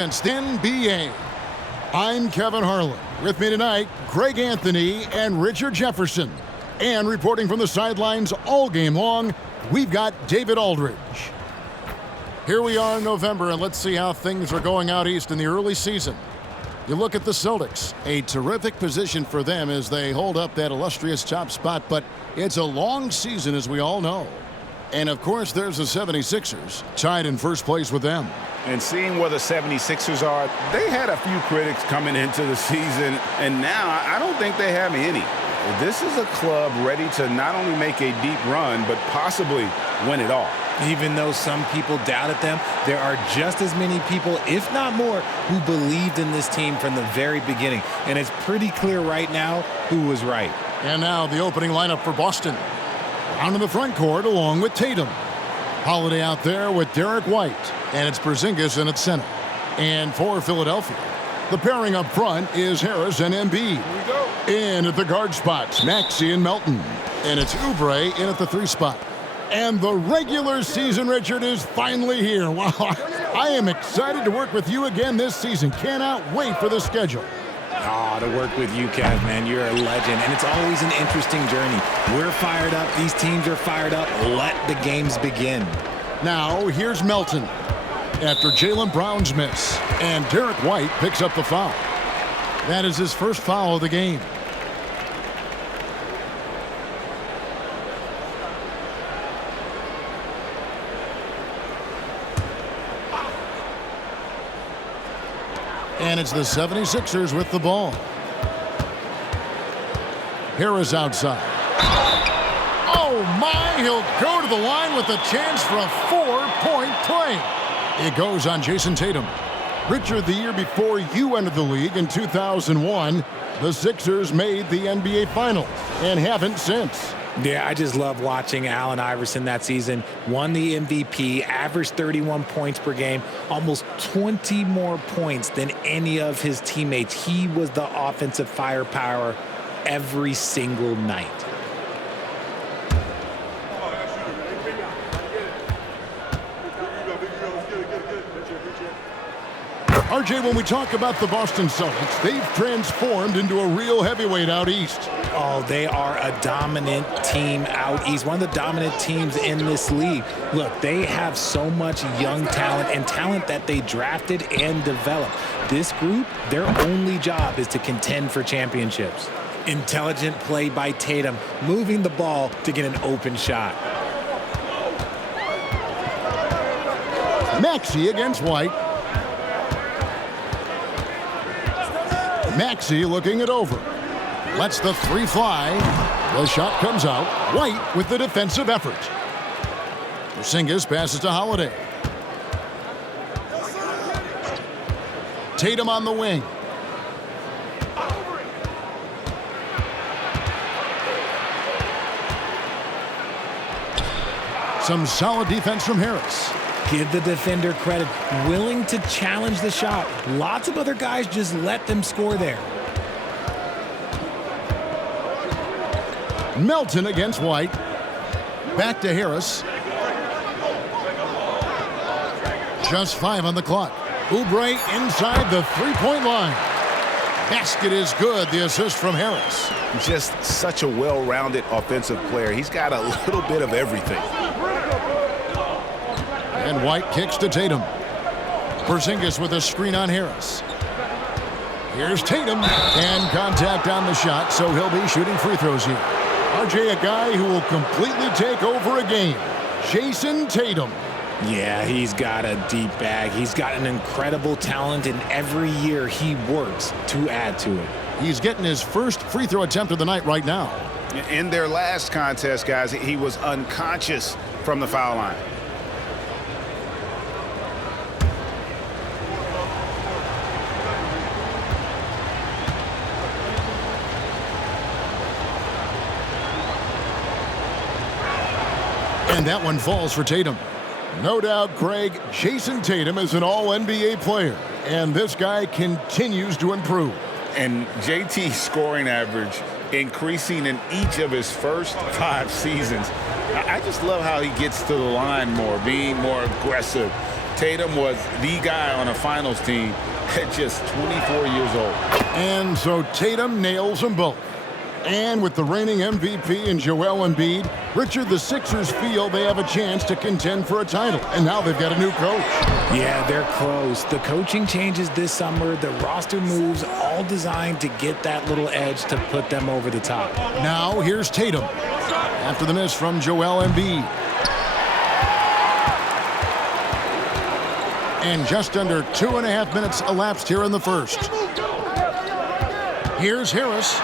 Against the NBA. I'm Kevin Harlan. With me tonight, Greg Anthony and Richard Jefferson. And reporting from the sidelines all game long, we've got David Aldridge. Here we are in November, and let's see how things are going out east in the early season. You look at the Celtics, a terrific position for them as they hold up that illustrious top spot, but it's a long season, as we all know. And, of course, there's the 76ers, tied in first place with them. And seeing where the 76ers are, they had a few critics coming into the season, and now I don't think they have any. This is a club ready to not only make a deep run, but possibly win it all. Even though some people doubted them, there are just as many people, if not more, who believed in this team from the very beginning. And it's pretty clear right now who was right. And now the opening lineup for Boston. Out in the front court along with Tatum. Holiday out there with Derek White. And it's Porzingis in at center. And for Philadelphia, the pairing up front is Harris and Embiid. Here we go. In at the guard spots, Maxey and Melton. And it's Oubre in at the 3 spot. And the regular season, Richard, is finally here. Wow, I am excited to work with you again this season. Cannot wait for the schedule. To work with you, Kev, man, you're a legend, and it's always an interesting journey. We're fired up. These teams are fired up. Let the games begin. Now, here's Melton after Jaylen Brown's miss, and Derek White picks up the foul. That is his first foul of the game. And it's the 76ers with the ball. Harris outside. Oh, my. He'll go to the line with a chance for a 4-point play. It goes on Jason Tatum. Richard, the year before you entered the league in 2001, the Sixers made the NBA Finals and haven't since. Yeah, I just love watching Allen Iverson that season. Won the MVP, averaged 31 points per game, almost 20 more points than any of his teammates. He was the offensive firepower every single night. RJ, when we talk about the Boston Celtics, they've transformed into a real heavyweight out east. Oh, they are a dominant team out east, one of the dominant teams in this league. Look, they have so much young talent and talent that they drafted and developed. This group, their only job is to contend for championships. Intelligent play by Tatum, moving the ball to get an open shot. Maxey against White. Maxey looking it over. Lets the 3 fly. The shot comes out. White with the defensive effort. Porzingis passes to Holiday. Tatum on the wing. Some solid defense from Harris. Give the defender credit, willing to challenge the shot. Lots of other guys just let them score there. Melton against White. Back to Harris. Just 5 on the clock. Oubre inside the 3-point line. Basket is good. The assist from Harris. Just such a well-rounded offensive player. He's got a little bit of everything. And White kicks to Tatum. Porzingis with a screen on Harris. Here's Tatum. And contact on the shot, so he'll be shooting free throws here. RJ, a guy who will completely take over a game. Jason Tatum. Yeah, he's got a deep bag. He's got an incredible talent, and every year he works to add to it. He's getting his first free throw attempt of the night right now. In their last contest, guys, he was unconscious from the foul line. And that one falls for Tatum. No doubt, Greg, Jason Tatum is an all-NBA player, and this guy continues to improve. And JT's scoring average increasing in each of his first 5 seasons. I just love how he gets to the line more, being more aggressive, Tatum was the guy on a finals team at just 24 years old. And so Tatum nails them both. And with the reigning MVP in Joel Embiid, Richard, the Sixers feel they have a chance to contend for a title. And now they've got a new coach. Yeah, they're close. The coaching changes this summer, the roster moves, all designed to get that little edge to put them over the top. Now here's Tatum. After the miss from Joel Embiid. And just under 2.5 minutes elapsed here in the first. Here's Harris.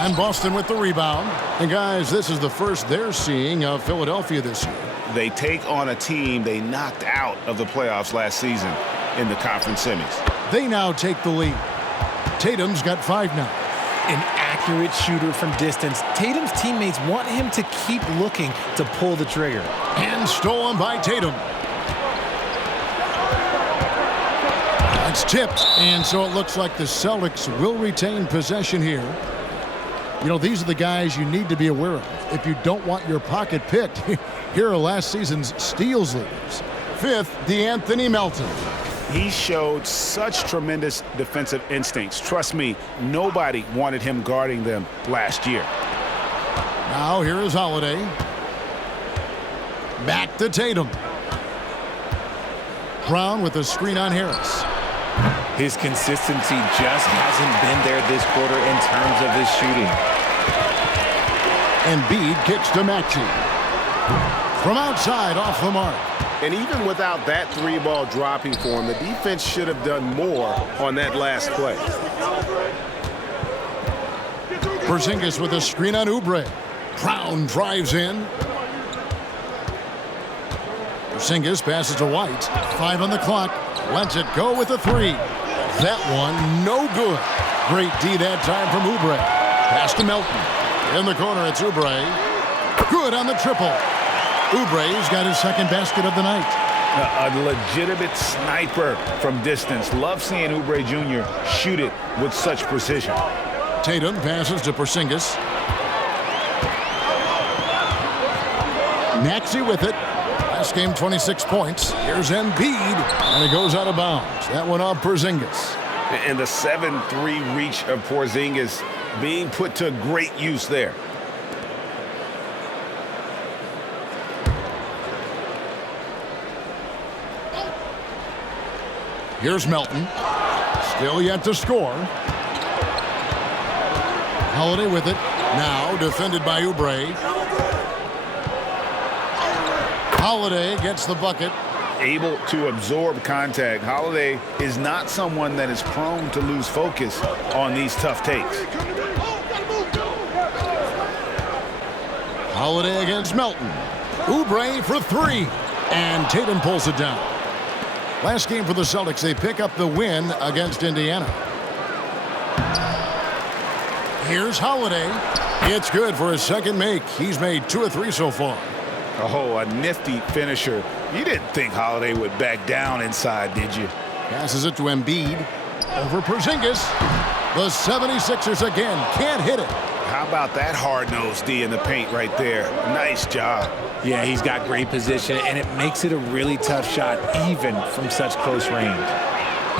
And Boston with the rebound. And guys, this is the first they're seeing of Philadelphia this year. They take on a team they knocked out of the playoffs last season in the conference semis. They now take the lead. Tatum's got 5 now. An accurate shooter from distance. Tatum's teammates want him to keep looking to pull the trigger. And stolen by Tatum. It's tipped, and so it looks like the Celtics will retain possession here. You know, these are the guys you need to be aware of if you don't want your pocket picked. Here are last season's steals leaders. 5th, DeAnthony Melton. He showed such tremendous defensive instincts. Trust me, nobody wanted him guarding them last year. Now here is Holiday. Back to Tatum. Brown with a screen on Harris. His consistency just hasn't been there this quarter in terms of his shooting. Embiid kicks to Maxey. From outside, off the mark. And even without that 3-ball dropping for him, the defense should have done more on that last play. Porzingis with a screen on Oubre. Brown drives in. Porzingis passes to White. 5 on the clock. Lets it go with a 3. That one, no good. Great D that time from Oubre. Pass to Melton. In the corner, it's Oubre. Good on the triple. Oubre's got his second basket of the night. A legitimate sniper from distance. Love seeing Oubre Jr. shoot it with such precision. Tatum passes to Porzingis. Maxey with it. Last game, 26 points. Here's Embiid, and it goes out of bounds. That one off Porzingis. And the 7-3 reach of Porzingis being put to great use there. Here's Melton. Still yet to score. Holiday with it. Now defended by Oubre. Holiday gets the bucket. Able to absorb contact. Holiday is not someone that is prone to lose focus on these tough takes. Holiday against Melton. Oubre for 3. And Tatum pulls it down. Last game for the Celtics, they pick up the win against Indiana. Here's Holiday. It's good for his second make. He's made 2 of 3 so far. Oh, a nifty finisher. You didn't think Holiday would back down inside, did you? Passes it to Embiid. Over Porzingis. The 76ers again can't hit it. How about that hard-nosed D in the paint right there? Nice job. Yeah, he's got great position, and it makes it a really tough shot, even from such close range.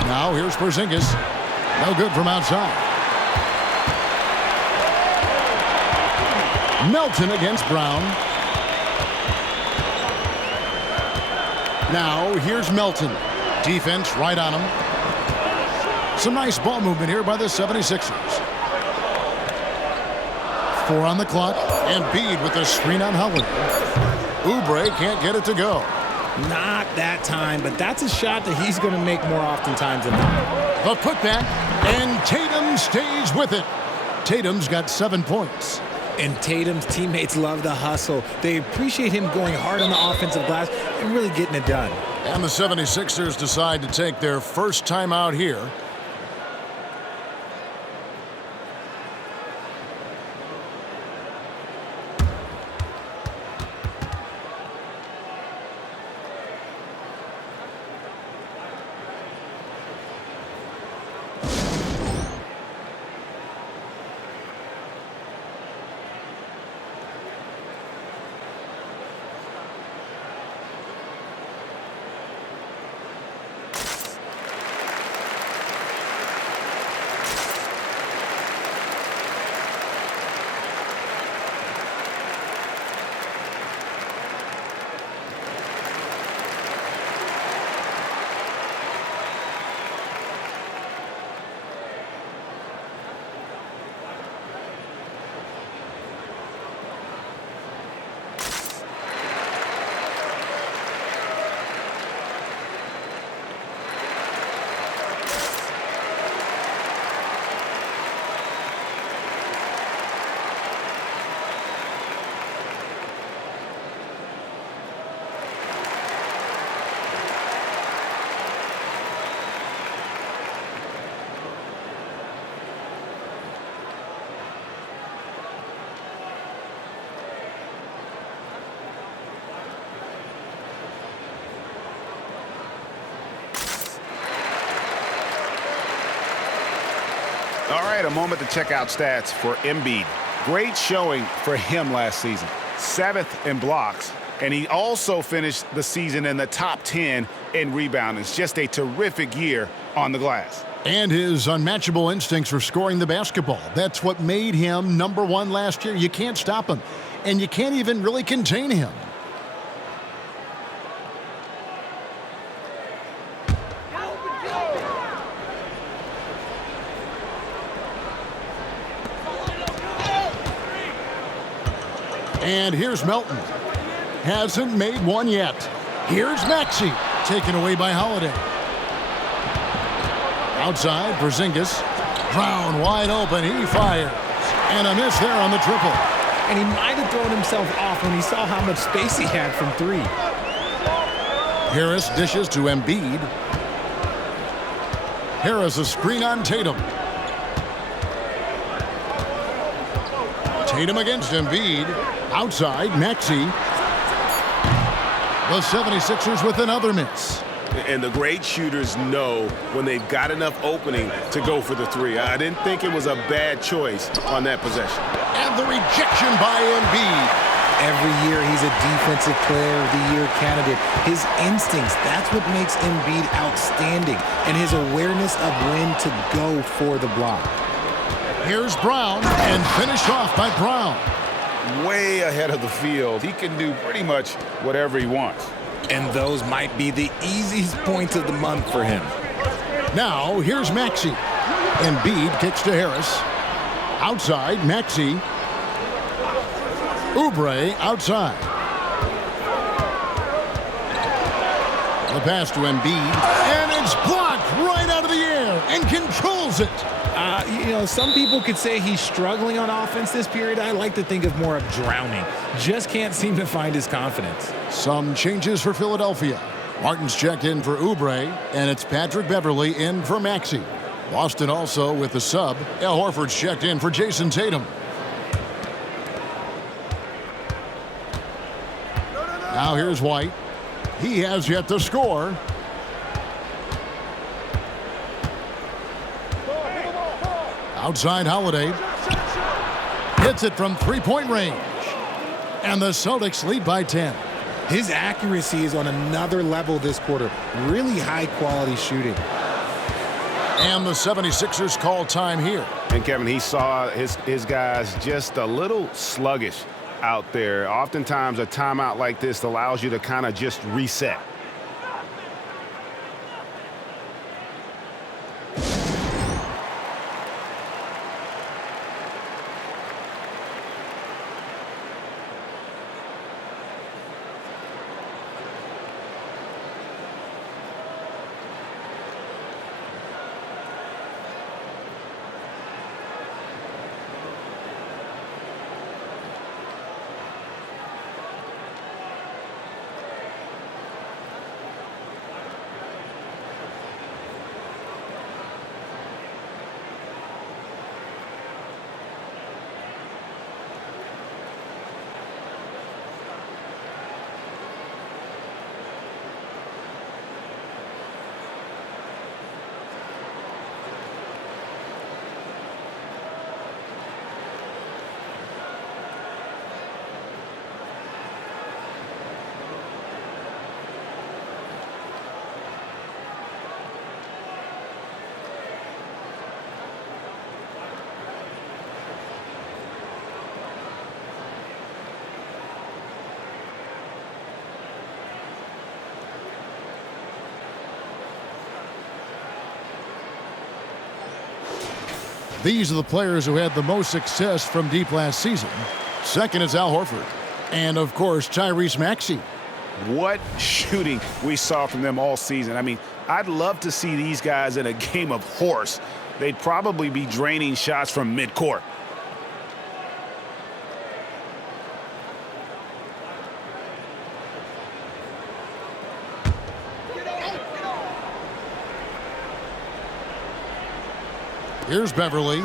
Now here's Porzingis. No good from outside. Melton against Brown. Now here's Melton. Defense right on him. Some nice ball movement here by the 76ers. 4 on the clock. Embiid with a screen on Holiday. Oubre can't get it to go. Not that time, but that's a shot that he's going to make more oftentimes than not. The putback, and Tatum stays with it. Tatum's got 7 points. And Tatum's teammates love the hustle. They appreciate him going hard on the offensive glass and really getting it done. And the 76ers decide to take their first time out here. All right, a moment to check out stats for Embiid. Great showing for him last season. 7th in blocks, and he also finished the season in the top 10 in rebounding. It's just a terrific year on the glass. And his unmatchable instincts for scoring the basketball. That's what made him #1 last year. You can't stop him, and you can't even really contain him. And here's Melton. Hasn't made one yet. Here's Maxey, taken away by Holiday. Outside, Porzingis. Brown wide open, he fires. And a miss there on the triple. And he might have thrown himself off when he saw how much space he had from 3. Harris dishes to Embiid. Harris a screen on Tatum. Tatum against Embiid. Outside, Maxey. The 76ers with another miss. And the great shooters know when they've got enough opening to go for the 3. I didn't think it was a bad choice on that possession. And the rejection by Embiid. Every year he's a Defensive Player of the Year candidate. His instincts, that's what makes Embiid outstanding. And his awareness of when to go for the block. Here's Brown, and finished off by Brown. Way ahead of the field. He can do pretty much whatever he wants. And those might be the easiest points of the month for him. Now, here's Maxey. Embiid kicks to Harris. Outside, Maxey. Oubre outside. The pass to Embiid. And it's blocked right out of the air and controls it. Some people could say he's struggling on offense this period. I like to think of more of drowning. Just can't seem to find his confidence. Some changes for Philadelphia. Martin's checked in for Oubre, and it's Patrick Beverley in for Maxey. Boston also with the sub. Al Horford's checked in for Jason Tatum. Now here's White. He has yet to score. Outside Holiday. Hits it from three-point range. And the Celtics lead by 10. His accuracy is on another level this quarter. Really high-quality shooting. And the 76ers call time here. And, Kevin, he saw his guys just a little sluggish out there. Oftentimes, a timeout like this allows you to kind of just reset. These are the players who had the most success from deep last season. Second is Al Horford. And, of course, Tyrese Maxey. What shooting we saw from them all season. I mean, I'd love to see these guys in a game of horse. They'd probably be draining shots from midcourt. Here's Beverley.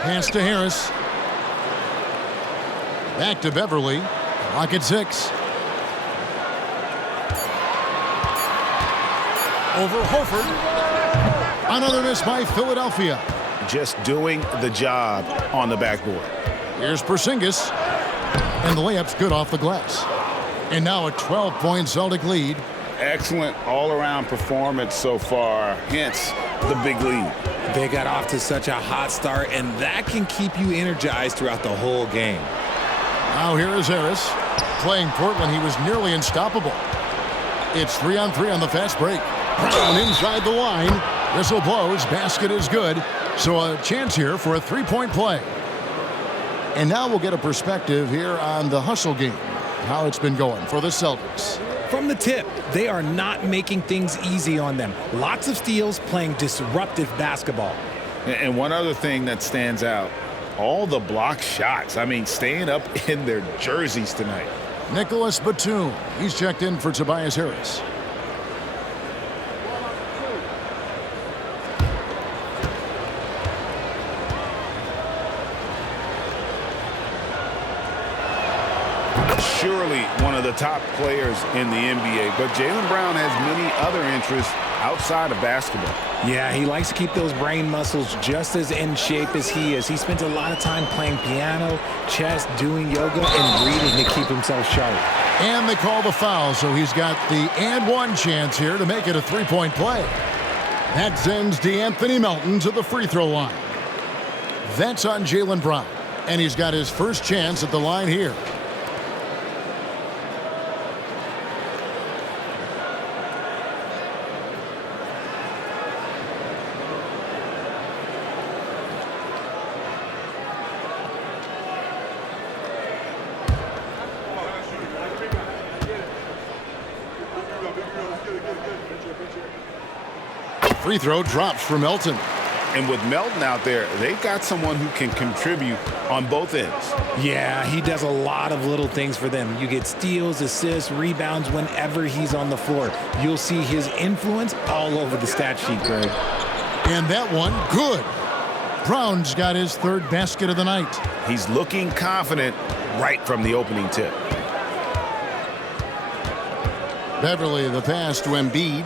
Pass to Harris. Back to Beverley. Clock at 6. Over Horford. Another miss by Philadelphia. Just doing the job on the backboard. Here's Porzingis. And the layup's good off the glass. And now a 12-point Celtic lead. Excellent all-around performance so far, hence the big lead. They got off to such a hot start, and that can keep you energized throughout the whole game. Now here is Harris. Playing Portland, he was nearly unstoppable. It's 3-on-3 on the fast break. Brown inside the line. Whistle blows. Basket is good. So a chance here for a three-point play. And now we'll get a perspective here on the hustle game, how it's been going for the Celtics. From the tip, they are not making things easy on them. Lots of steals, playing disruptive basketball. And one other thing that stands out, all the block shots. I mean, staying up in their jerseys tonight. Nicholas Batum, he's checked in for Tobias Harris. Surely one of the top players in the NBA, but Jaylen Brown has many other interests outside of basketball. Yeah, he likes to keep those brain muscles just as in shape as he is. He spends a lot of time playing piano, chess, doing yoga, and reading to keep himself sharp. And they call the foul, so he's got the and one chance here to make it a three-point play. That sends DeAnthony Melton to the free throw line. That's on Jaylen Brown, and he's got his first chance at the line here. Free throw drops for Melton. And with Melton out there, they've got someone who can contribute on both ends. Yeah, he does a lot of little things for them. You get steals, assists, rebounds whenever he's on the floor. You'll see his influence all over the stat sheet, Greg. And that one, good. Brown's got his third basket of the night. He's looking confident right from the opening tip. Beverly, the pass to Embiid.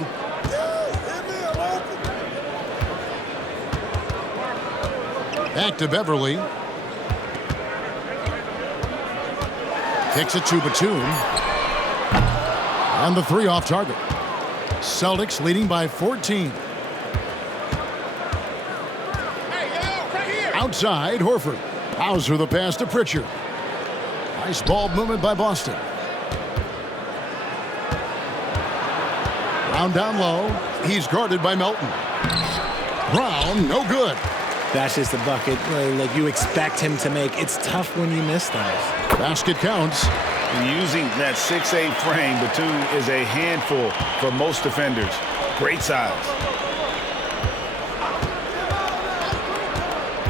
Back to Beverly. Kicks it to Batum. And the three off target. Celtics leading by 14. Outside, Horford. Hauser the pass to Pritchard. Nice ball movement by Boston. Brown down low. He's guarded by Melton. Brown, no good. That's just a bucket like you expect him to make. It's tough when you miss those. Basket counts. And using that 6'8" frame, Batum is a handful for most defenders. Great size.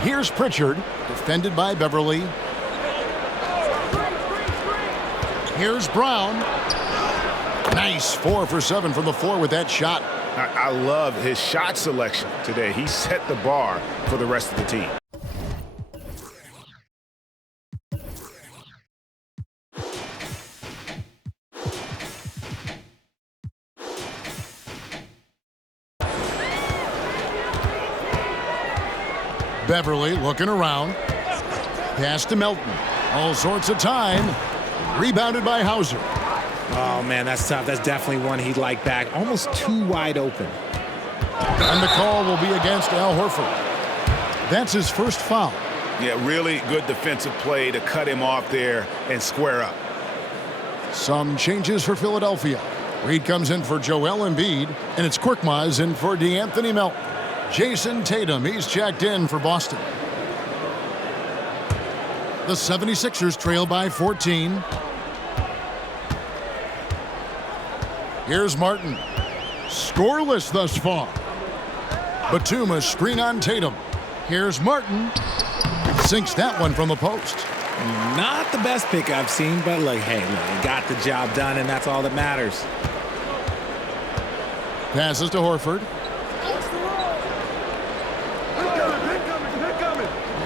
Here's Pritchard, defended by Beverly. Here's Brown. Nice, 4 for 7 from the floor with that shot. I love his shot selection today. He set the bar for the rest of the team. Beverly looking around. Pass to Melton. All sorts of time. Rebounded by Hauser. Oh, man, that's tough. That's definitely one he'd like back. Almost too wide open. And the call will be against Al Horford. That's his first foul. Yeah, really good defensive play to cut him off there and square up. Some changes for Philadelphia. Reed comes in for Joel Embiid, and it's Korkmaz in for DeAnthony Melton. Jason Tatum, he's checked in for Boston. The 76ers trail by 14. Here's Martin. Scoreless thus far. Batum, a screen on Tatum. Here's Martin. Sinks that one from the post. Not the best pick I've seen, but look, hey, he got the job done, and that's all that matters. Passes to Horford.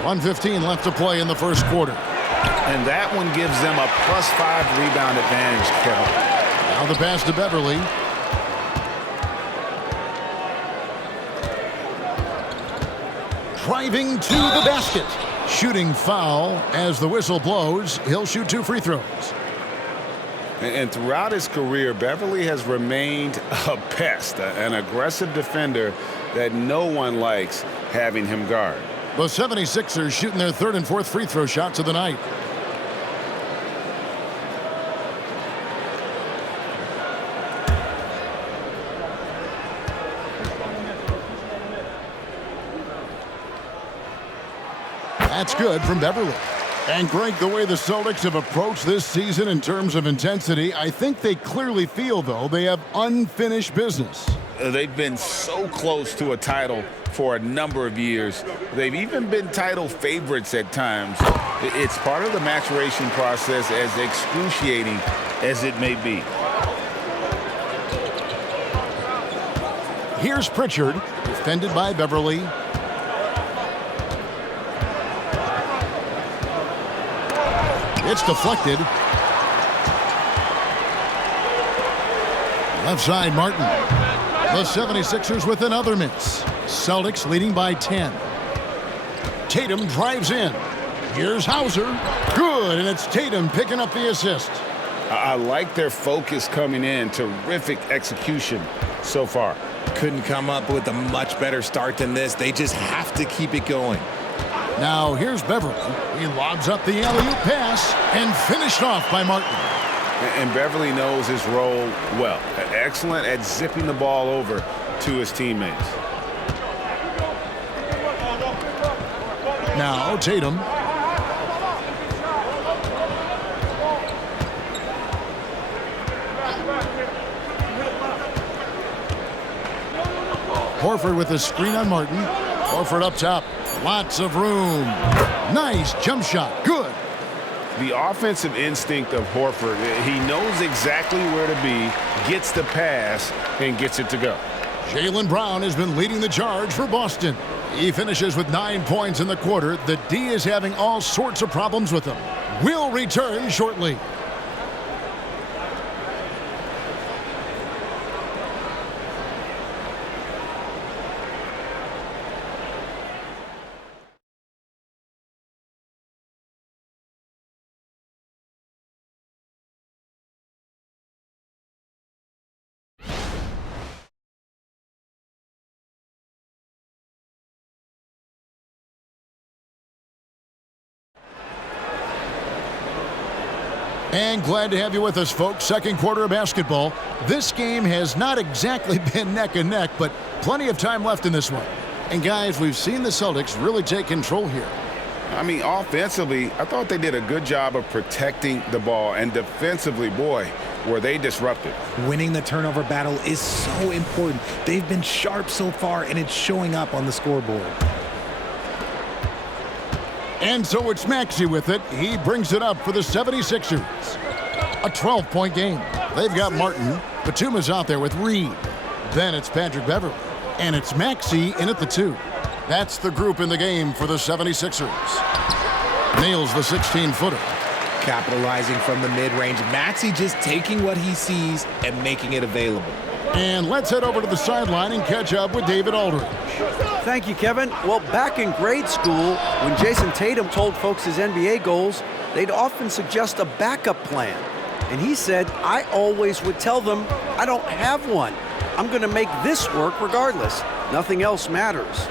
1:15 left to play in the first quarter. And that one gives them a +5 rebound advantage, Kevin. Now the pass to Beverly. driving to the basket. Shooting foul as the whistle blows. He'll shoot 2 free throws. And throughout his career, Beverly has remained a pest, an aggressive defender that no one likes having him guard. The 76ers shooting their 3rd and 4th free throw shots of the night. That's good from Beverly. And Greg, the way the Celtics have approached this season in terms of intensity, I think they clearly feel, though, they have unfinished business. They've been so close to a title for a number of years. They've even been title favorites at times. It's part of the maturation process, as excruciating as it may be. Here's Pritchard, defended by Beverly. It's deflected. Left side, Martin. The 76ers with another miss. Celtics leading by 10. Tatum drives in. Here's Hauser. Good, and it's Tatum picking up the assist. I like their focus coming in. Terrific execution so far. Couldn't come up with a much better start than this. They just have to keep it going. Now here's Beverly. He lobs up the alley-oop pass and finished off by Martin. And Beverly knows his role well. Excellent at zipping the ball over to his teammates. Now Tatum. Horford with a screen on Martin. Horford up top. Lots of room. Nice jump shot. Good. The offensive instinct of Horford, he knows exactly where to be, gets the pass, and gets it to go. Jaylen Brown has been leading the charge for Boston. He finishes with 9 points in the quarter. The D is having all sorts of problems with him. Will return shortly. And glad to have you with us, folks. Second quarter of basketball. This game has not exactly been neck and neck, but plenty of time left in this one. And guys, we've seen the Celtics really take control here. I mean, offensively, I thought they did a good job of protecting the ball. And defensively, boy, were they disruptive. Winning the turnover battle is so important. They've been sharp so far, and it's showing up on the scoreboard. And so it's Maxey with it. He brings it up for the 76ers. A 12-point game. They've got Martin. Batuma's out there with Reed. Then it's Patrick Beverly. And it's Maxey in at the 2. That's the group in the game for the 76ers. Nails the 16-footer. Capitalizing from the mid-range. Maxey just taking what he sees and making it available. And let's head over to the sideline and catch up with David Aldridge. Thank you, Kevin. Well, back in grade school, when Jason Tatum told folks his NBA goals, they'd often suggest a backup plan. And he said, I always would tell them, I don't have one. I'm going to make this work regardless. Nothing else matters.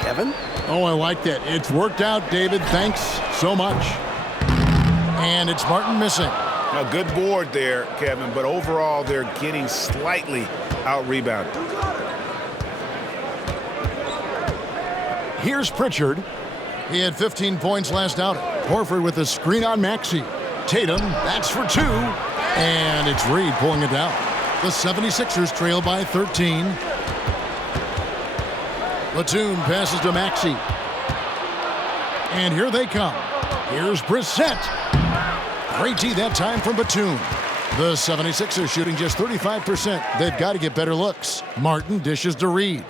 Kevin? Oh, I like that. It's worked out, David. Thanks so much. And it's Martin missing. A good board there, Kevin, but overall they're getting slightly out-rebounded. Here's Pritchard. He had 15 points last outing. Horford with a screen on Maxey. Tatum, that's for 2. And it's Reed pulling it down. The 76ers trail by 13. Batum passes to Maxey. And here they come. Here's Brissett. Great D that time from Batum. The 76ers shooting just 35%. They've got to get better looks. Martin dishes to Reed.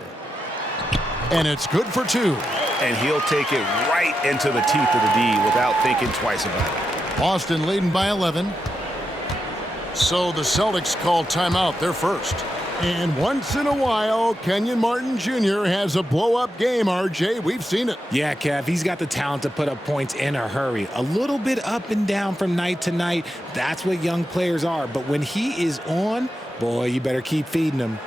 And it's good for 2. And he'll take it right into the teeth of the D without thinking twice about it. Boston leading by 11. So the Celtics called timeout. They're first. And once in a while, Kenyon Martin Jr. has a blow-up game, RJ. We've seen it. Yeah, Kev, he's got the talent to put up points in a hurry. A little bit up and down from night to night. That's what young players are. But when he is on, boy, you better keep feeding him.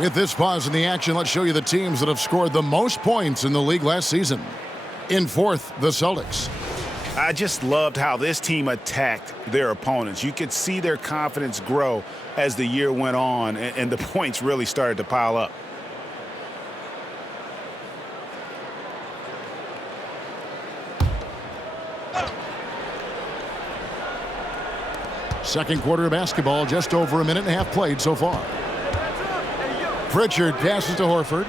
With this pause in the action, let's show you the teams that have scored the most points in the league last season. In fourth, the Celtics. I just loved how this team attacked their opponents. You could see their confidence grow as the year went on, and the points really started to pile up. Second quarter of basketball, just over a minute and a half played so far. Pritchard passes to Horford.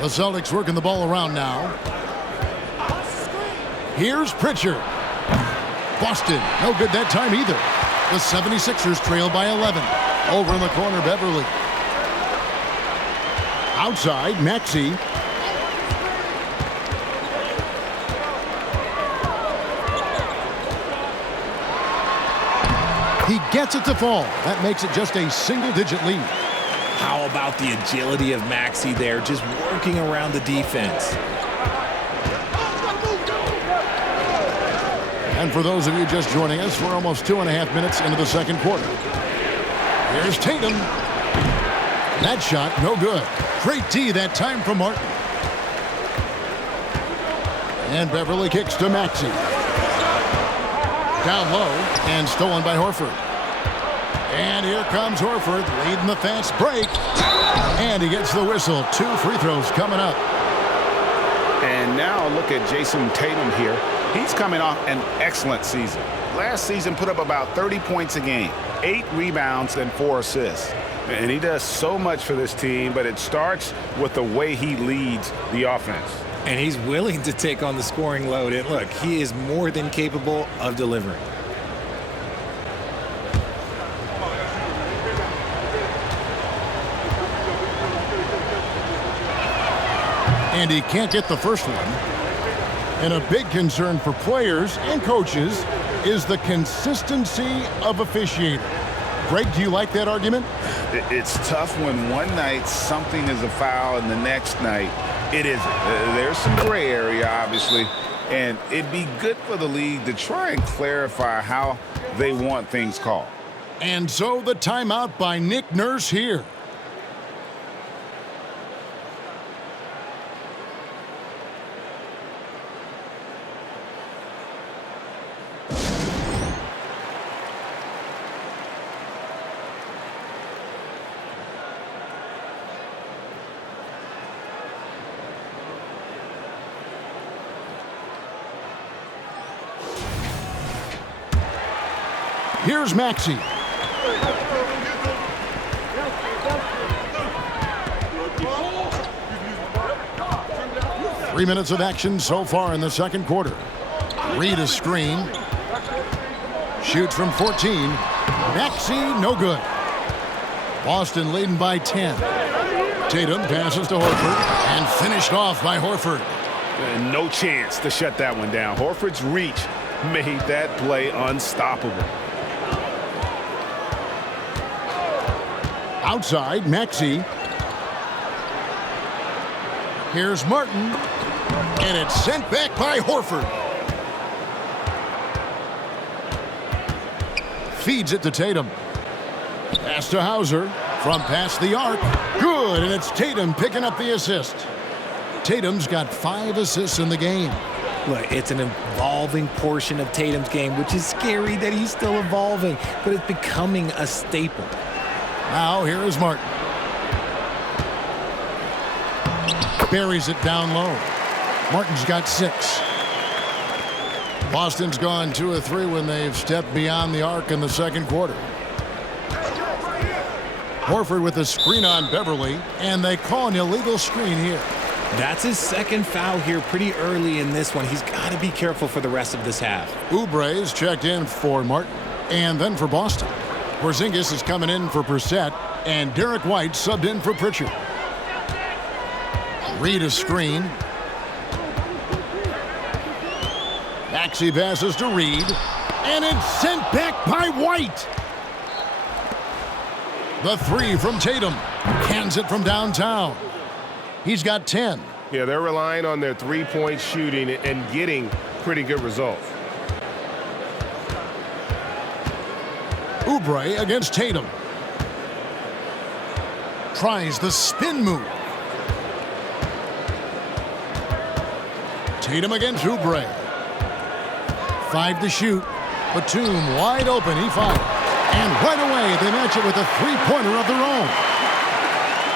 The Celtics working the ball around now. Here's Pritchard. Boston, no good that time either. The 76ers trail by 11. Over in the corner, Beverly. Outside, Maxey. He gets it to fall. That makes it just a single-digit lead. How about the agility of Maxey there, just working around the defense? And for those of you just joining us, we're almost 2.5 minutes into the second quarter. Here's Tatum. That shot, no good. Great D that time from Martin. And Beverly kicks to Maxey. Down low and stolen by Horford. And here comes Horford leading the fast break. And he gets the whistle. 2 free throws coming up. And now look at Jason Tatum here. He's coming off an excellent season. Last season put up about 30 points a game, 8 rebounds and 4 assists. And he does so much for this team, but it starts with the way he leads the offense. And he's willing to take on the scoring load. And look, he is more than capable of delivering. And he can't get the first one. And a big concern for players and coaches is the consistency of officiating. Greg, do you like that argument? It's tough when one night something is a foul and the next night it isn't. There's some gray area, obviously, and it'd be good for the league to try and clarify how they want things called. And so the timeout by Nick Nurse here. Here's Maxey. Three minutes of action so far in the second quarter. Reed a screen. Shoots from 14. Maxey, no good. Boston leading by 10. Tatum passes to Horford and finished off by Horford. No chance to shut that one down. Horford's reach made that play unstoppable. Outside, Maxey. Here's Martin. And it's sent back by Horford. Feeds it to Tatum. Pass to Hauser. From past the arc. Good, and it's Tatum picking up the assist. Tatum's got 5 assists in the game. Look, it's an evolving portion of Tatum's game, which is scary that he's still evolving, but it's becoming a staple. Now, here is Martin. Buries it down low. Martin's got 6. Boston's gone 2 of 3 when they've stepped beyond the arc in the second quarter. Horford with a screen on Beverly, and they call an illegal screen here. That's his second foul here pretty early in this one. He's got to be careful for the rest of this half. Oubre's checked in for Martin, and then for Boston. Porzingis is coming in for Brissett, and Derek White subbed in for Pritchard. Reed a screen. Maxey passes to Reed, and it's sent back by White. The 3 from Tatum. Cans it from downtown. He's got 10. Yeah, they're relying on their three-point shooting and getting pretty good results. Oubre against Tatum. Tries the spin move. Tatum against Oubre. 5 to shoot. Batum wide open. He fires. And right away, they match it with a 3-pointer of their own.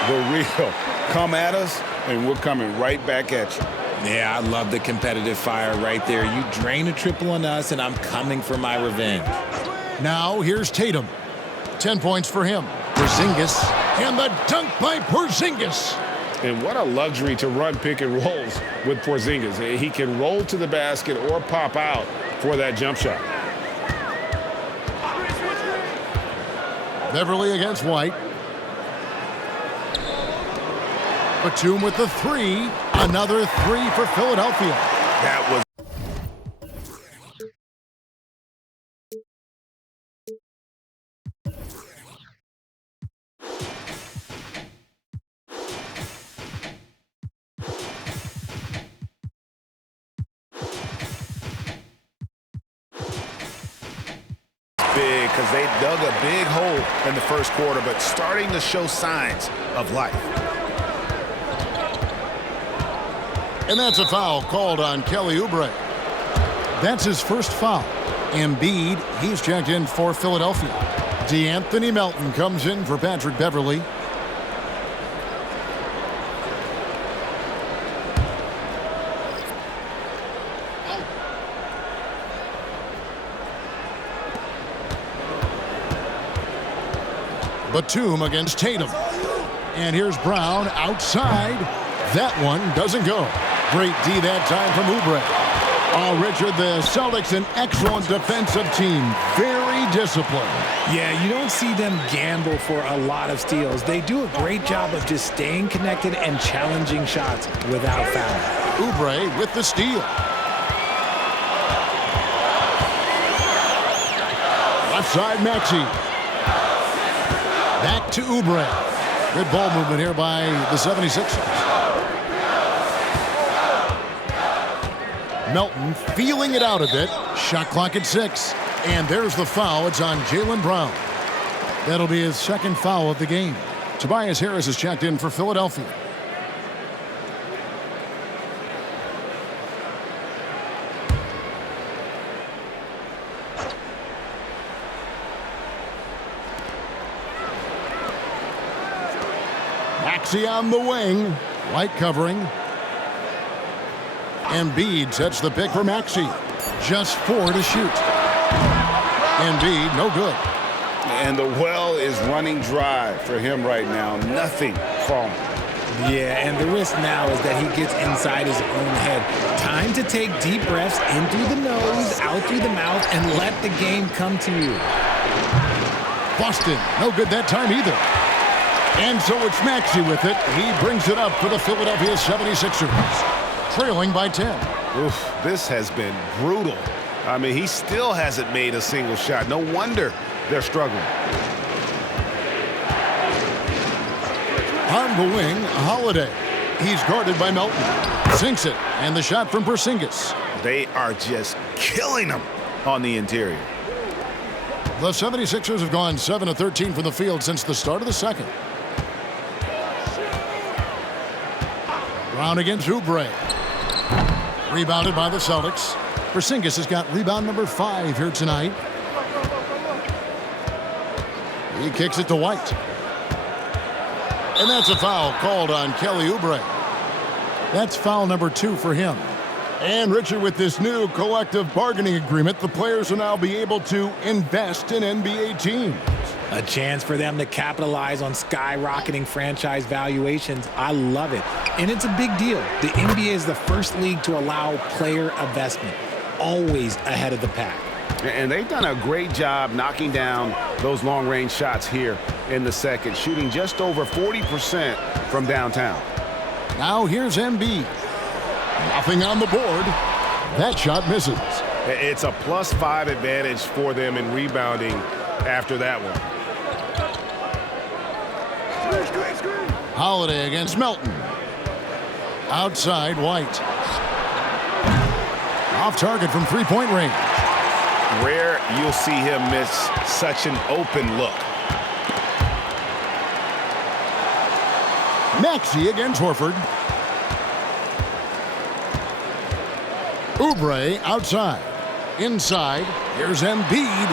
The real come at us, and we're coming right back at you. Yeah, I love the competitive fire right there. You drain a triple on us, and I'm coming for my revenge. Now, here's Tatum. 10 points for him. Porzingis. And the dunk by Porzingis. And what a luxury to run pick and rolls with Porzingis. He can roll to the basket or pop out for that jump shot. Beverly against White. Batum with the 3. Another 3 for Philadelphia. That was big because they dug a big hole in the first quarter, but starting to show signs of life. And that's a foul called on Kelly Oubre. That's his first foul. Embiid, he's checked in for Philadelphia. DeAnthony Melton comes in for Patrick Beverly. Batum against Tatum. And here's Brown outside. That one doesn't go. Great D that time from Oubre. Oh, Richard, the Celtics, an excellent defensive team. Very disciplined. Yeah, you don't see them gamble for a lot of steals. They do a great job of just staying connected and challenging shots without foul. Oubre with the steal. Left side, Maxey. Back to Oubre. Good ball movement here by the 76ers. Melton feeling it out a bit. Shot clock at 6. And there's the foul. It's on Jaylen Brown. That'll be his second foul of the game. Tobias Harris is checked in for Philadelphia. Maxey on the wing. White covering. Embiid sets the pick for Maxey. Just 4 to shoot. Embiid, no good. And the well is running dry for him right now. Nothing falling. Yeah, and the risk now is that he gets inside his own head. Time to take deep breaths in through the nose, out through the mouth, and let the game come to you. Boston, no good that time either. And so it's Maxey with it. He brings it up for the Philadelphia 76ers. Trailing by 10. Oof, this has been brutal. I mean, he still hasn't made a single shot. No wonder they're struggling. On the wing, Holiday. He's guarded by Melton. Sinks it, and the shot from Porzingis. They are just killing him on the interior. The 76ers have gone 7 of 13 from the field since the start of the second. Brown against Oubre. Rebounded by the Celtics. Porzingis has got rebound number 5 here tonight. He kicks it to White. And that's a foul called on Kelly Oubre. That's foul number 2 for him. And Richard, with this new collective bargaining agreement, the players will now be able to invest in NBA teams. A chance for them to capitalize on skyrocketing franchise valuations. I love it. And it's a big deal. The NBA is the first league to allow player investment. Always ahead of the pack. And they've done a great job knocking down those long-range shots here in the second, shooting just over 40% from downtown. Now here's Embiid. Nothing on the board. That shot misses. It's a +5 advantage for them in rebounding after that one. Holiday against Melton. Outside, White. Off target from three-point range. Rare you'll see him miss such an open look. Maxey against Horford. Oubre outside. Inside, here's Embiid.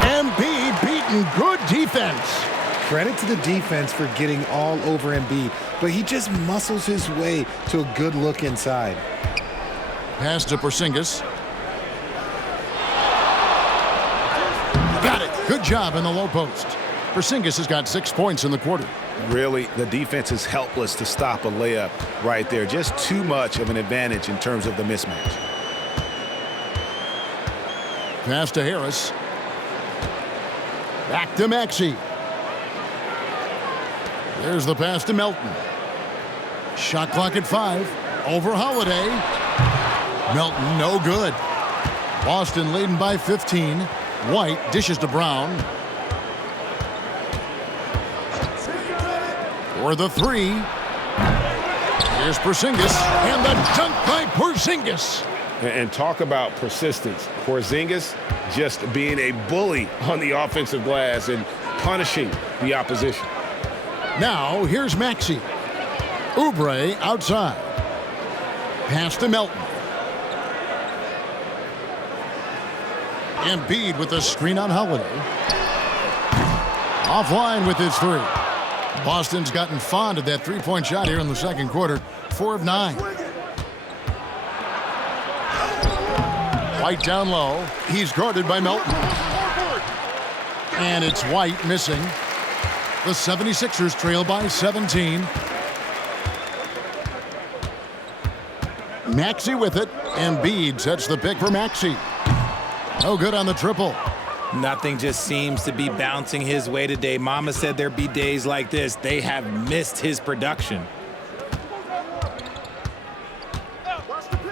Embiid beaten. Good defense. Credit to the defense for getting all over Embiid, but he just muscles his way to a good look inside. Pass to Porzingis. Got it. Good job in the low post. Porzingis has got 6 points in the quarter. Really, the defense is helpless to stop a layup right there. Just too much of an advantage in terms of the mismatch. Pass to Harris. Back to Maxey. There's the pass to Melton. Shot clock at 5. Over Holiday. Melton, no good. Boston leading by 15. White dishes to Brown. For the 3. Here's Porzingis. And the dunk by Porzingis. And talk about persistence. Porzingis just being a bully on the offensive glass and punishing the opposition. Now, here's Maxey. Oubre outside. Pass to Melton. Embiid with the screen on Holiday. Offline with his 3. Boston's gotten fond of that three-point shot here in the second quarter. 4 of 9. White down low. He's guarded by Melton. And it's White missing. The 76ers trail by 17. Maxey with it. Embiid sets the pick for Maxey. No good on the triple. Nothing just seems to be bouncing his way today. Mama said there'd be days like this. They have missed his production.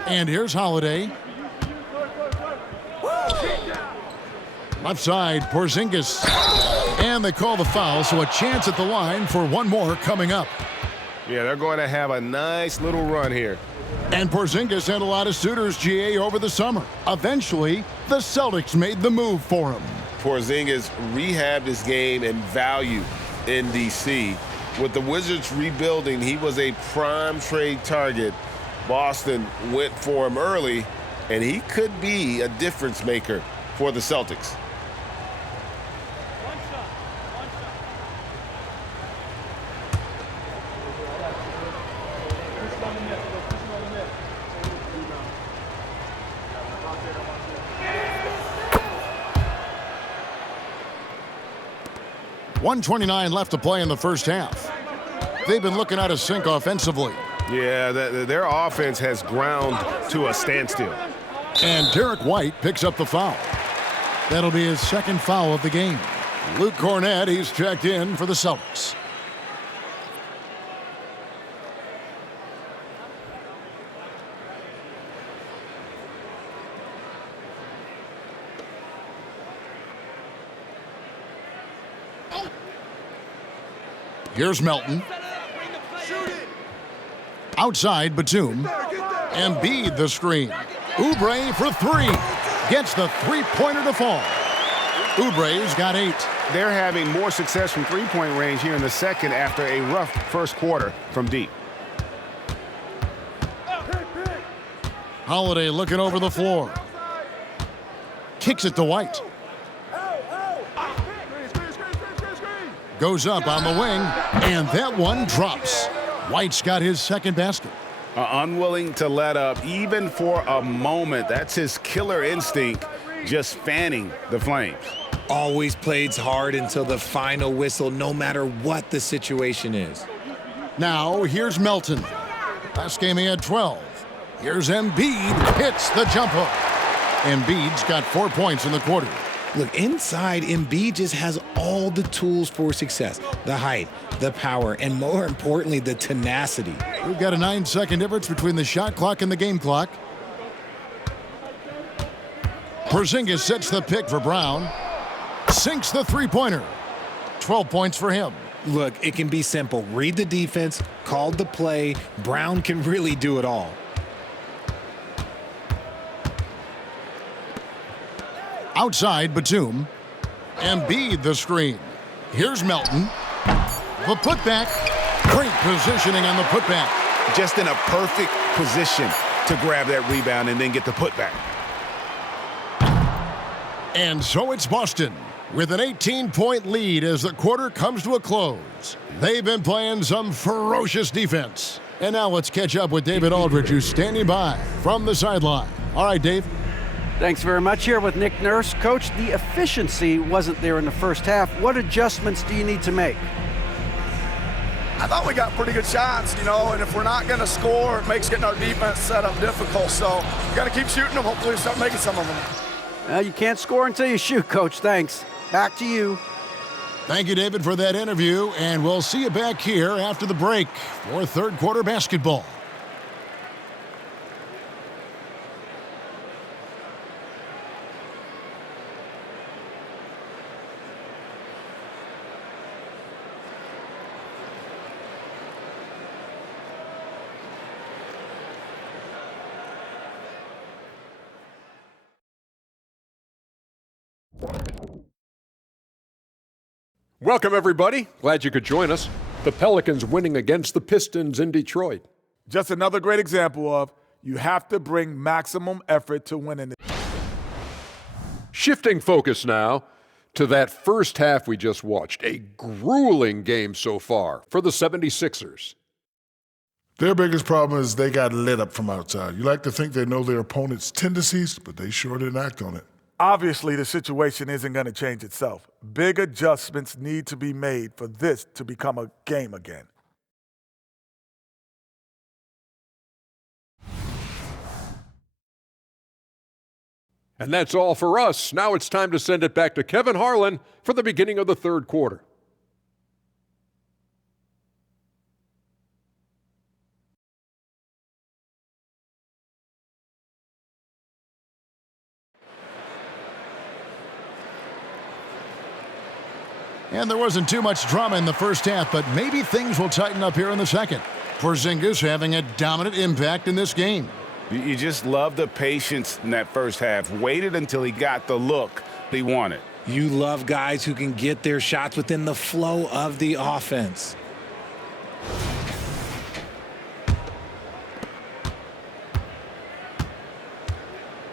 And here's Holiday. Left side, Porzingis. And they call the foul, so a chance at the line for one more coming up. Yeah, they're going to have a nice little run here. And Porzingis had a lot of suitors, GA, over the summer. Eventually, the Celtics made the move for him. Porzingis rehabbed his game and value in D.C. With the Wizards rebuilding, he was a prime trade target. Boston went for him early, and he could be a difference maker for the Celtics. .129 left to play in the first half. They've been looking out of sync offensively. Yeah, their offense has ground to a standstill. And Derek White picks up the foul. That'll be his second foul of the game. Luke Cornett, he's checked in for the Celtics. Here's Melton. Outside, Batum. Embiid the screen. Oubre for three. Gets the three-pointer to fall. Oubre's got 8. They're having more success from three-point range here in the second after a rough first quarter from deep. Holiday looking over the floor. Kicks it to White. Goes up on the wing, and that one drops. White's got his second basket. Unwilling to let up even for a moment. That's his killer instinct, just fanning the flames. Always plays hard until the final whistle, no matter what the situation is. Now, here's Melton. Last game he had 12. Here's Embiid, hits the jump hook. Embiid's got 4 points in the quarter. Look, inside, Embiid just has all the tools for success. The height, the power, and more importantly, the tenacity. We've got a 9-second difference between the shot clock and the game clock. Porzingis sets the pick for Brown. Sinks the three-pointer. 12 points for him. Look, it can be simple. Read the defense, call the play. Brown can really do it all. Outside, Batum. Embiid the screen. Here's Melton. The putback. Great positioning on the putback. Just in a perfect position to grab that rebound and then get the putback. And so it's Boston with an 18-point lead as the quarter comes to a close. They've been playing some ferocious defense. And now let's catch up with David Aldridge, who's standing by from the sideline. All right, Dave. Thanks very much. Here with Nick Nurse. Coach, the efficiency wasn't there in the first half. What adjustments do you need to make? I thought we got pretty good shots, and if we're not going to score, it makes getting our defense set up difficult. So we got to keep shooting them. Hopefully we start making some of them. Well, you can't score until you shoot, Coach. Thanks. Back to you. Thank you, David, for that interview, and we'll see you back here after the break for third quarter basketball. Welcome, everybody. Glad you could join us. The Pelicans winning against the Pistons in Detroit. Just another great example of you have to bring maximum effort to winning it. Shifting focus now to that first half we just watched. A grueling game so far for the 76ers. Their biggest problem is they got lit up from outside. You like to think they know their opponent's tendencies, but they sure didn't act on it. Obviously, the situation isn't going to change itself. Big adjustments need to be made for this to become a game again. And that's all for us. Now it's time to send it back to Kevin Harlan for the beginning of the third quarter. And there wasn't too much drama in the first half, but maybe things will tighten up here in the second. Porzingis having a dominant impact in this game. You just love the patience in that first half. Waited until he got the look he wanted. You love guys who can get their shots within the flow of the offense.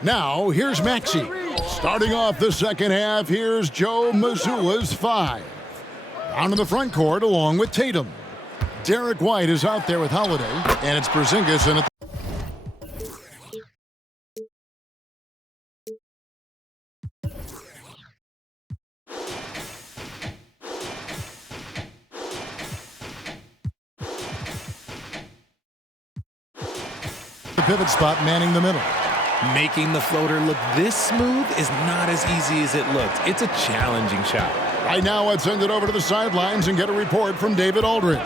Now, here's Maxey. Starting off the second half, here's Joe Mazzulla's 5. Down in the front court along with Tatum. Derek White is out there with Holiday, and it's Porzingis in it. The pivot spot manning the middle. Making the floater look this smooth is not as easy as it looks. It's a challenging shot. Right now, let's send it over to the sidelines and get a report from David Aldridge.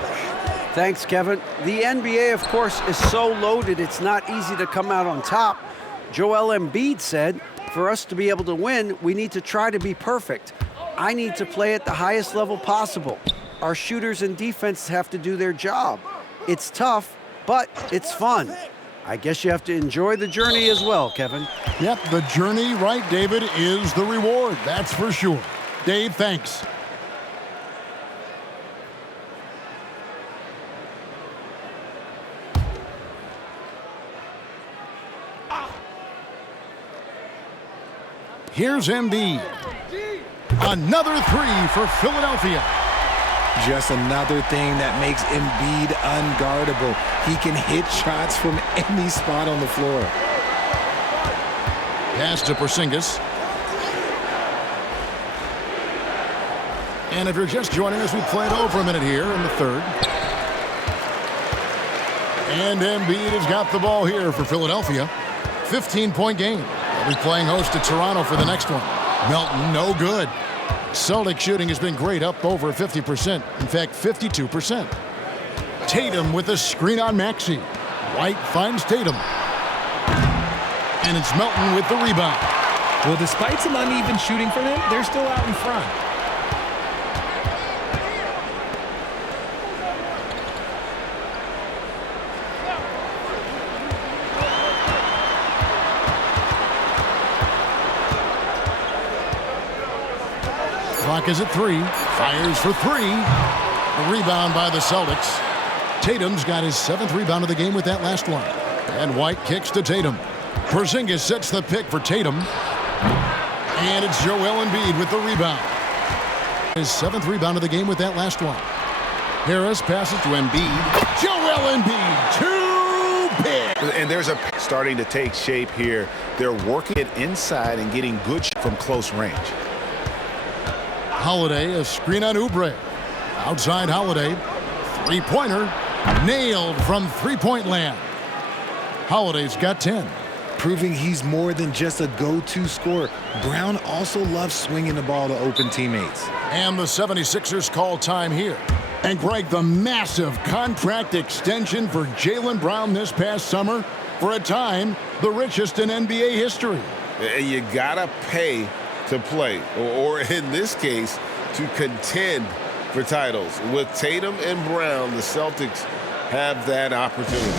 Thanks, Kevin. The NBA, of course, is so loaded, it's not easy to come out on top. Joel Embiid said, for us to be able to win, we need to try to be perfect. I need to play at the highest level possible. our shooters and defense have to do their job. It's tough, but it's fun. I guess you have to enjoy the journey as well, Kevin. Yep, the journey, right, David, is the reward. That's for sure. Dave, thanks. Here's Embiid. Another three for Philadelphia. Just another thing that makes Embiid unguardable. He can hit shots from any spot on the floor. Pass to Porzingis. And if you're just joining us, we played over a minute here in the third. And Embiid has got the ball here for Philadelphia. 15-point game. They'll be playing host to Toronto for the next one. Melton, no good. Celtics shooting has been great, up over 50%. In fact, 52%. Tatum with a screen on Maxey. White finds Tatum. And it's Melton with the rebound. Well, despite some uneven shooting from him, they're still out in front. Clock is at 3. Fires for 3. A rebound by the Celtics. Tatum's got his 7th rebound of the game with that last one. And White kicks to Tatum. Porzingis sets the pick for Tatum. And it's Joel Embiid with the rebound. His 7th rebound of the game with that last one. Harris passes to Embiid. Joel Embiid, 2 picks. And there's a starting to take shape here. They're working it inside and getting good from close range. Holiday, a screen on Oubre. Outside Holiday. Three-pointer. Nailed from three-point land. Holiday's got 10. Proving he's more than just a go-to scorer. Brown also loves swinging the ball to open teammates. And the 76ers call time here. And Greg, the massive contract extension for Jaylen Brown this past summer, for a time, the richest in NBA history. You gotta pay to play, or in this case, to contend for titles. With Tatum and Brown, the Celtics have that opportunity.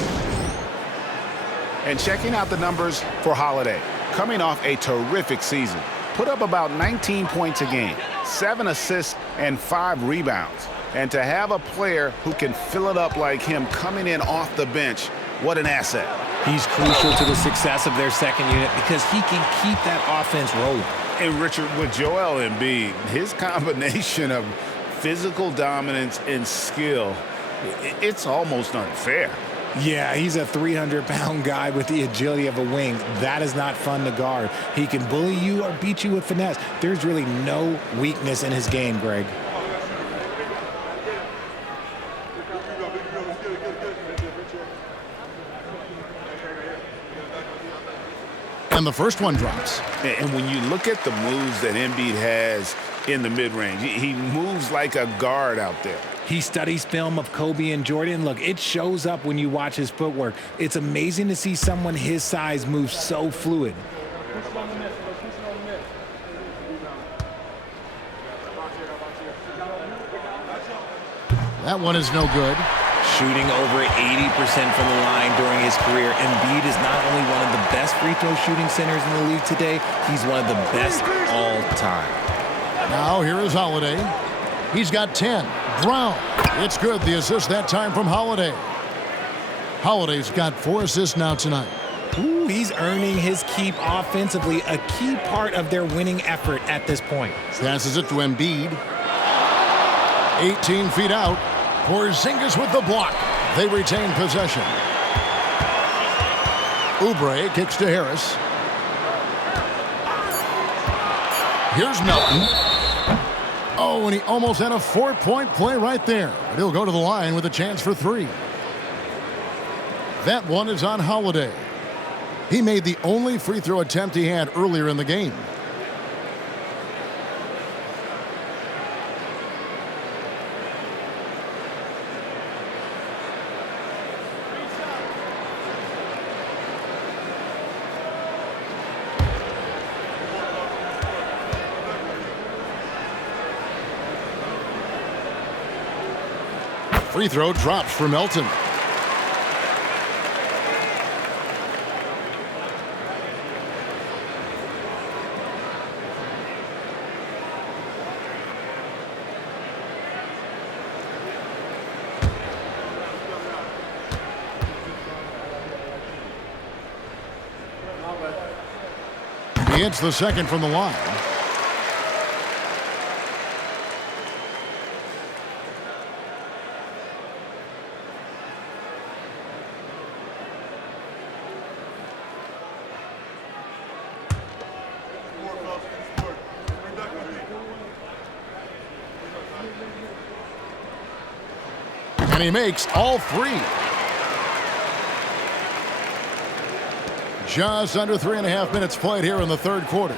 And checking out the numbers for Holiday. Coming off a terrific season. Put up about 19 points a game, 7 assists, and 5 rebounds. And to have a player who can fill it up like him coming in off the bench, what an asset. He's crucial to the success of their second unit because he can keep that offense rolling. And Richard, with Joel Embiid, his combination of physical dominance and skill, it's almost unfair. Yeah, he's a 300-pound guy with the agility of a wing. That is not fun to guard. He can bully you or beat you with finesse. There's really no weakness in his game, Greg. And the first one drops. And when you look at the moves that Embiid has in the mid-range, he moves like a guard out there. He studies film of Kobe and Jordan. Look, it shows up when you watch his footwork. It's amazing to see someone his size move so fluid. That one is no good. Shooting over 80% from the line during his career, Embiid is not only one of the best free throw shooting centers in the league today, he's one of the best all time. Now here is Holiday. He's got 10. Brown. It's good. The assist that time from Holiday. Holiday's got 4 assists now tonight. Ooh, he's earning his keep offensively, a key part of their winning effort at this point. Passes it to Embiid. 18 feet out. Porzingis with the block. They retain possession. Oubre kicks to Harris. Here's Melton. Oh, and he almost had a 4-point play right there. But he'll go to the line with a chance for 3. That one is on Holiday. He made the only free throw attempt he had earlier in the game. Free throw drops for Melton. He hits the second from the line. And he makes all three. Just under 3.5 minutes played here in the third quarter.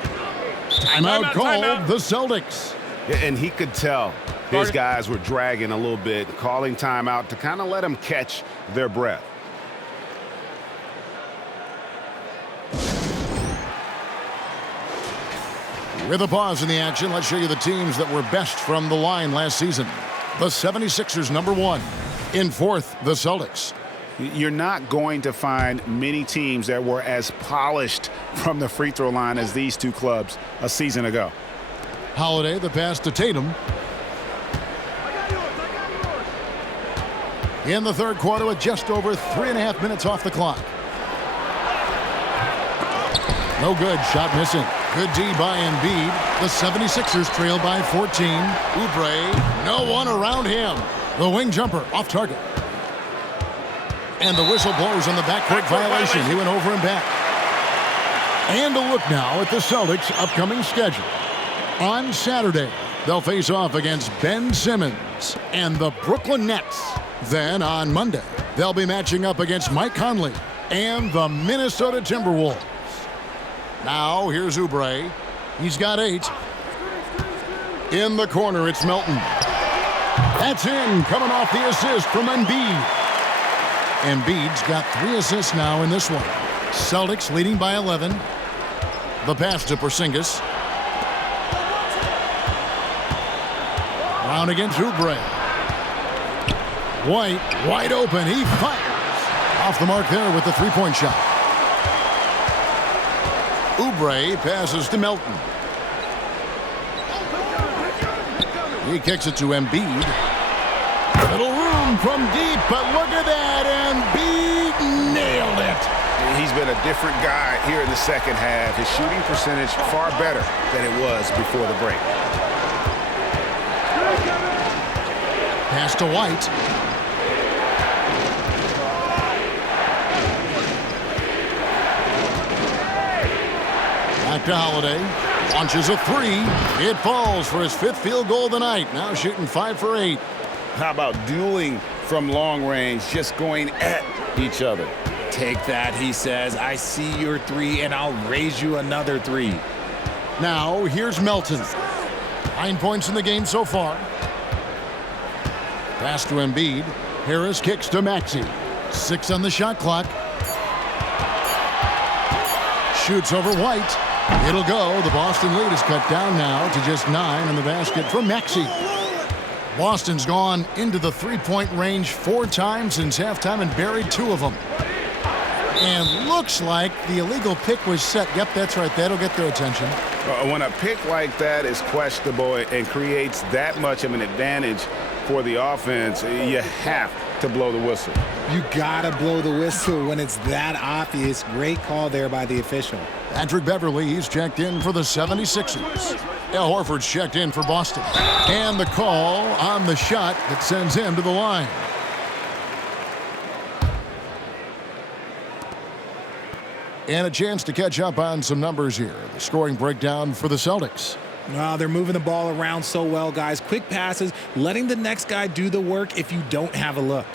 Timeout called the Celtics. Yeah, and he could tell his guys were dragging a little bit, calling timeout to kind of let them catch their breath. With a pause in the action, let's show you the teams that were best from the line last season. The 76ers, number 1. In fourth, the Celtics. You're not going to find many teams that were as polished from the free throw line as these two clubs a season ago. Holiday, the pass to Tatum. In the third quarter with just over 3.5 minutes off the clock. No good, shot missing. Good D by Embiid. The 76ers trail by 14. Oubre, no one around him. The wing jumper off target. And the whistle blows on the backcourt violation. He went over and back. And a look now at the Celtics' upcoming schedule. On Saturday, they'll face off against Ben Simmons and the Brooklyn Nets. Then on Monday, they'll be matching up against Mike Conley and the Minnesota Timberwolves. Now, here's Oubre. He's got 8. In the corner, it's Melton. That's in, coming off the assist from Embiid. Embiid's got 3 assists now in this one. Celtics leading by 11. The pass to Porzingis. Round against Oubre. White, wide open. He fires. Off the mark there with the three-point shot. Oubre passes to Melton. He kicks it to Embiid. Little room from deep, but look at that. Embiid nailed it. He's been a different guy here in the second half. His shooting percentage far better than it was before the break. Pass to White. Back to Holiday. Launches a 3. It falls for his 5th field goal of the night. Now shooting 5 for 8. How about dueling from long range, just going at each other? Take that, he says. I see your 3, and I'll raise you another 3. Now, here's Melton. 9 points in the game so far. Pass to Embiid. Harris kicks to Maxey. 6 on the shot clock. Shoots over White. It'll go. The Boston lead is cut down now to just 9 on the basket from Maxey. Boston's gone into the three-point range 4 times since halftime and buried 2 of them. And looks like the illegal pick was set. Yep, that's right. That'll get their attention. When a pick like that is questionable and creates that much of an advantage for the offense, you have to blow the whistle. You gotta blow the whistle when it's that obvious. Great call there by the official. Patrick Beverley, he's checked in for the 76ers. Al Horford's checked in for Boston. And the call on the shot that sends him to the line. And a chance to catch up on some numbers here. The scoring breakdown for the Celtics. Oh, they're moving the ball around so well, guys. Quick passes, letting the next guy do the work if you don't have a look.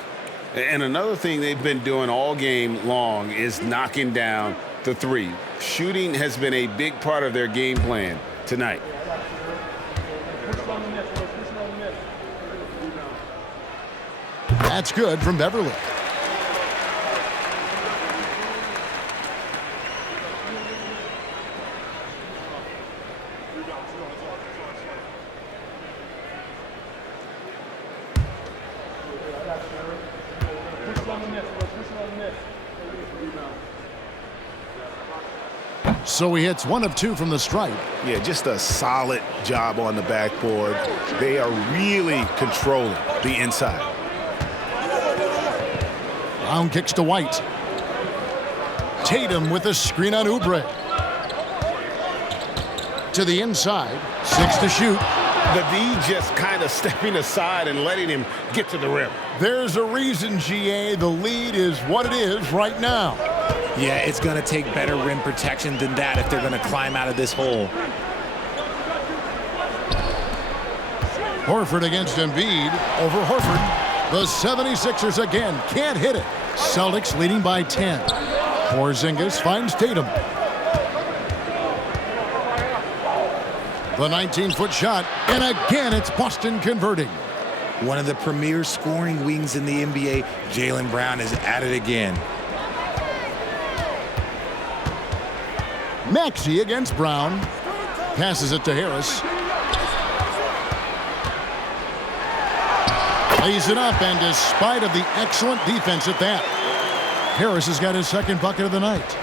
And another thing they've been doing all game long is knocking down the 3. Shooting has been a big part of their game plan tonight. That's good from Beverley. So he hits 1 of 2 from the stripe. Yeah, just a solid job on the backboard. They are really controlling the inside. Brown kicks to White. Tatum with a screen on Oubre. To the inside, 6 to shoot. The D just kind of stepping aside and letting him get to the rim. There's a reason, GA, the lead is what it is right now. Yeah, it's going to take better rim protection than that if they're going to climb out of this hole. Horford against Embiid over Horford. The 76ers again can't hit it. Celtics leading by 10. Porzingis finds Tatum. The 19-foot shot, and again it's Boston converting. One of the premier scoring wings in the NBA, Jaylen Brown is at it again. Maxey against Brown. Passes it to Harris. Lays it up, and despite of the excellent defense at that, Harris has got his second bucket of the night.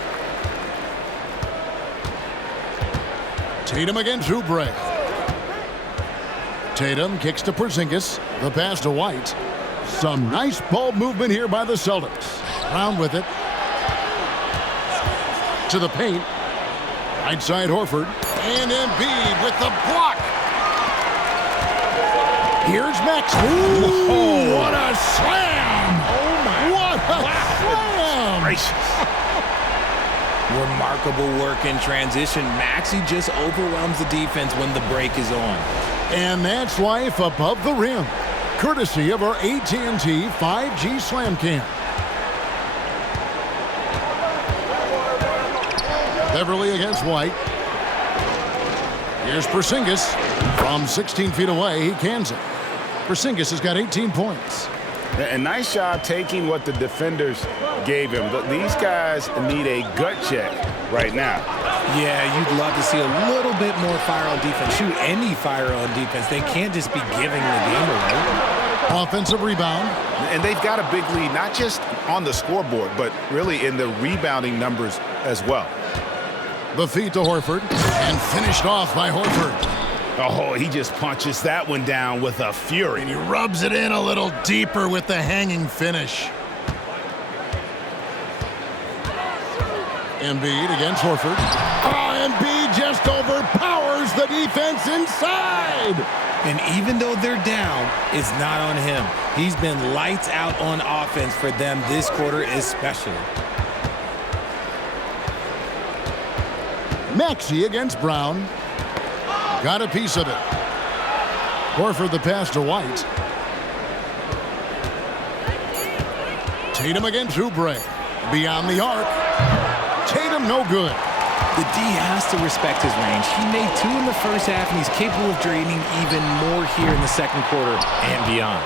Tatum against Oubre. Tatum kicks to Porzingis. The pass to White. Some nice ball movement here by the Celtics. Brown with it. To the paint. Right side Horford. And Embiid with the block. Here's Max. Ooh, what a slam! Oh my! What a slam! Gracious. Remarkable work in transition. Maxey just overwhelms the defense when the break is on. And that's life above the rim, courtesy of our AT&T 5G Slam Cam. Beverly against White. Here's Porzingis. From 16 feet away, he cans it. Porzingis has got 18 points. And nice job taking what the defenders gave him. These guys need a gut check right now. Yeah, you'd love to see a little bit more fire on defense. Shoot, any fire on defense. They can't just be giving the game away. Offensive rebound. And they've got a big lead, not just on the scoreboard, but really in the rebounding numbers as well. The feed to Horford, and finished off by Horford. Oh, he just punches that one down with a fury. And he rubs it in a little deeper with the hanging finish. Embiid against Horford. Oh, Embiid just overpowers the defense inside. And even though they're down, it's not on him. He's been lights out on offense for them this quarter especially. Maxey against Brown. Got a piece of it. Horford the pass to White. Tatum against Oubre. Beyond the arc. Tatum no good. The D has to respect his range. He made 2 in the first half, and he's capable of draining even more here in the second quarter and beyond.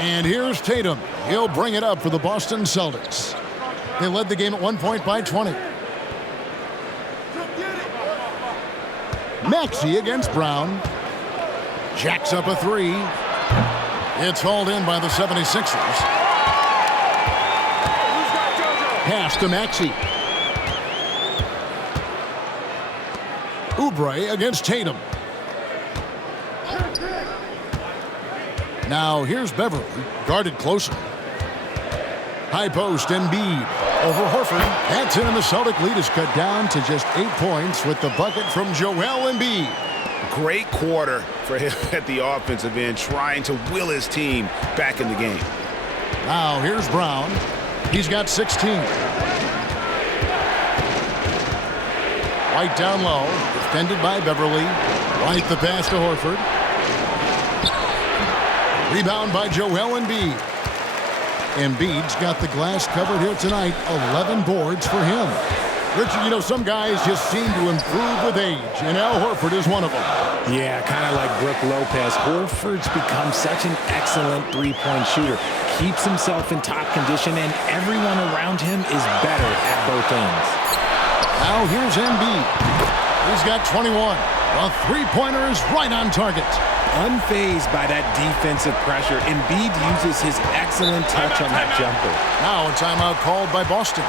And here's Tatum. He'll bring it up for the Boston Celtics. They led the game at 1 point by 20. Maxey against Brown. Jacks up a 3. It's hauled in by the 76ers. Pass to Maxey. Oubre against Tatum. Now here's Beverly, guarded closely. High post, Embiid over Horford. That's it, and the Celtic lead is cut down to just 8 points with the bucket from Joel Embiid. Great quarter for him at the offensive end, trying to will his team back in the game. Now here's Brown. He's got 16. White down low, defended by Beverly. White the pass to Horford. Rebound by Joel Embiid. Embiid's got the glass covered here tonight. 11 boards for him. Richard, you know, some guys just seem to improve with age, and Al Horford is one of them. Yeah, kind of like Brook Lopez. Horford's become such an excellent three-point shooter. Keeps himself in top condition, and everyone around him is better at both ends. Now here's Embiid. He's got 21. The three-pointer is right on target. unfazed by that defensive pressure. Embiid uses his excellent touch on that jumper. Now a timeout called by Boston.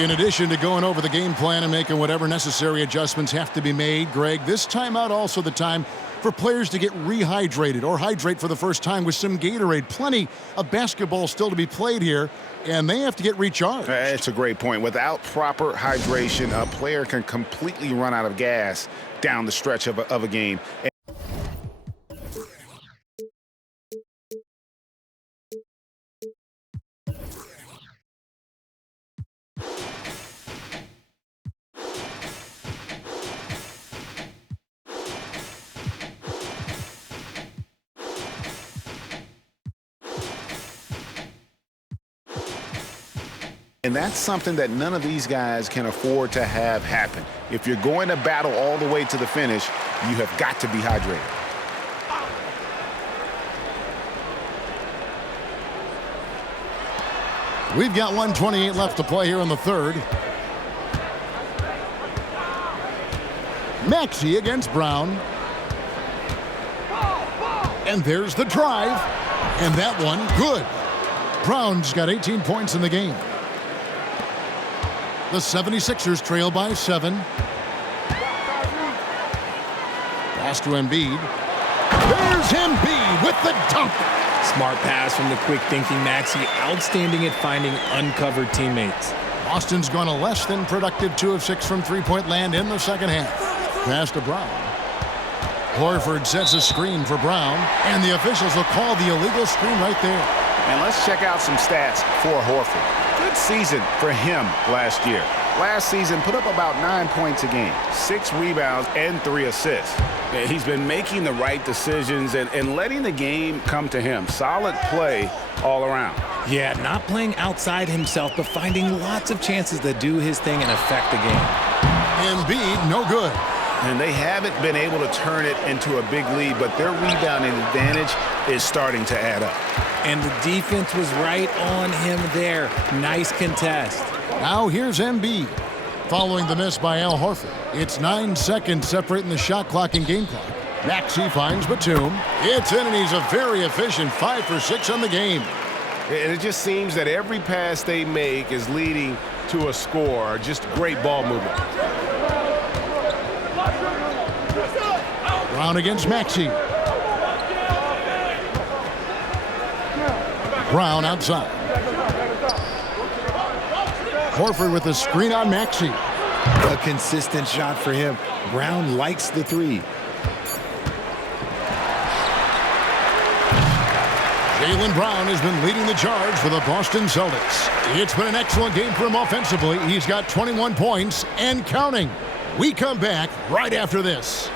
In addition to going over the game plan and making whatever necessary adjustments have to be made, Greg, this timeout also the time for players to get rehydrated or hydrate for the first time with some Gatorade. Plenty of basketball still to be played here, and they have to get recharged. It's a great point. Without proper hydration, a player can completely run out of gas down the stretch of a game. And that's something that none of these guys can afford to have happen. If you're going to battle all the way to the finish, you have got to be hydrated. We've got 1:28 left to play here in the third. Maxey against Brown. And there's the drive. And that one, good. Brown's got 18 points in the game. The 76ers trail by 7. Pass to Embiid. There's Embiid with the dunk. Smart pass from the quick-thinking Maxey. Outstanding at finding uncovered teammates. Boston's gone a less than productive 2 of 6 from three-point land in the second half. Pass to Brown. Horford sets a screen for Brown, and the officials will call the illegal screen right there. And let's check out some stats for Horford. Good season for him last year. Last season, put up about 9 points a game, 6 rebounds, and 3 assists. He's been making the right decisions and letting the game come to him. Solid play all around. Yeah, not playing outside himself, but finding lots of chances to do his thing and affect the game. Embiid, no good. And they haven't been able to turn it into a big lead, but their rebounding advantage is starting to add up. And the defense was right on him there. Nice contest. Now here's Embiid. Following the miss by Al Horford. It's 9 seconds separating the shot clock and game clock. Maxey finds Batum. It's in, and he's a very efficient 5 for 6 on the game. And it just seems that every pass they make is leading to a score. Just great ball movement. Brown against Maxey. Brown outside. Horford with a screen on Maxey. A consistent shot for him. Brown likes the three. Jaylen Brown has been leading the charge for the Boston Celtics. It's been an excellent game for him offensively. He's got 21 points and counting. We come back right after this.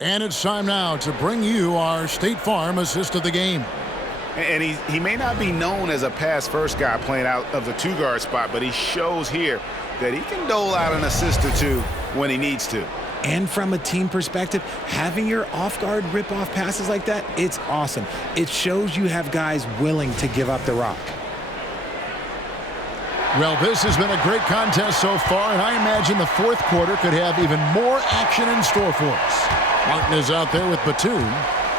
And it's time now to bring you our State Farm assist of the game. And he may not be known as a pass-first guy playing out of the two-guard spot, but he shows here that he can dole out an assist or two when he needs to. And from a team perspective, having your off-guard rip-off passes like that, it's awesome. It shows you have guys willing to give up the rock. Well, this has been a great contest so far, and I imagine the fourth quarter could have even more action in store for us. Martin is out there with Batum.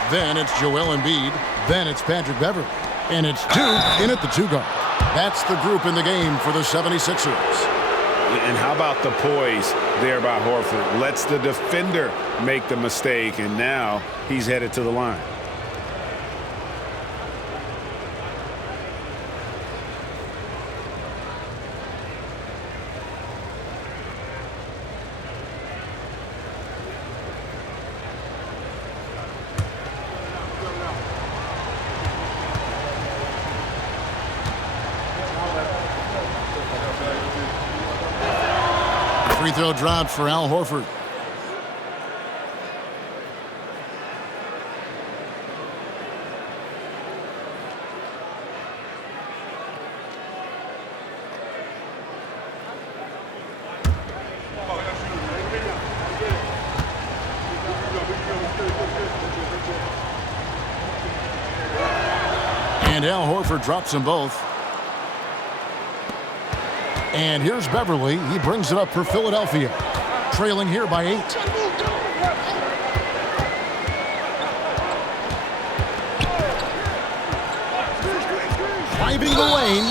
Then it's Joel Embiid. Then it's Patrick Beverley. And it's Duke in at the two-guard. That's the group in the game for the 76ers. And how about the poise there by Horford? Lets the defender make the mistake, and now he's headed to the line. free throw dropped for Al Horford. And Al Horford drops them both. And here's Beverly. He brings it up for Philadelphia. Trailing here by 8. Driving the lane.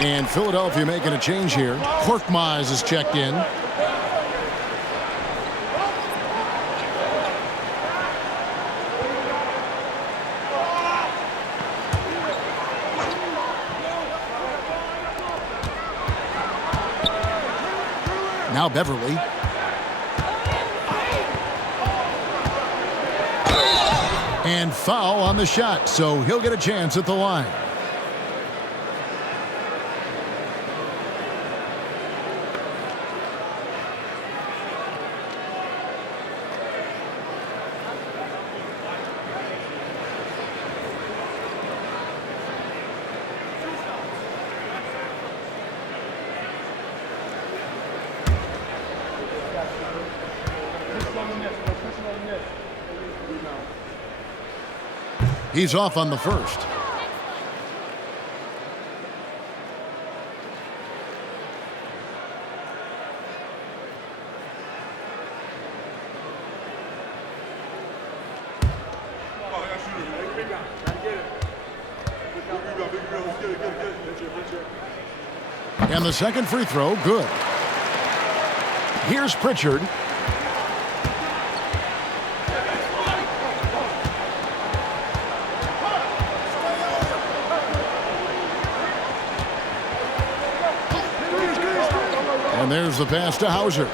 And Philadelphia making a change here. Korkmaz is checked in. Now Beverly. And foul on the shot, so he'll get a chance at the line. He's off on the first. And the second free throw, good. Here's Pritchard. And there's the pass to Hauser.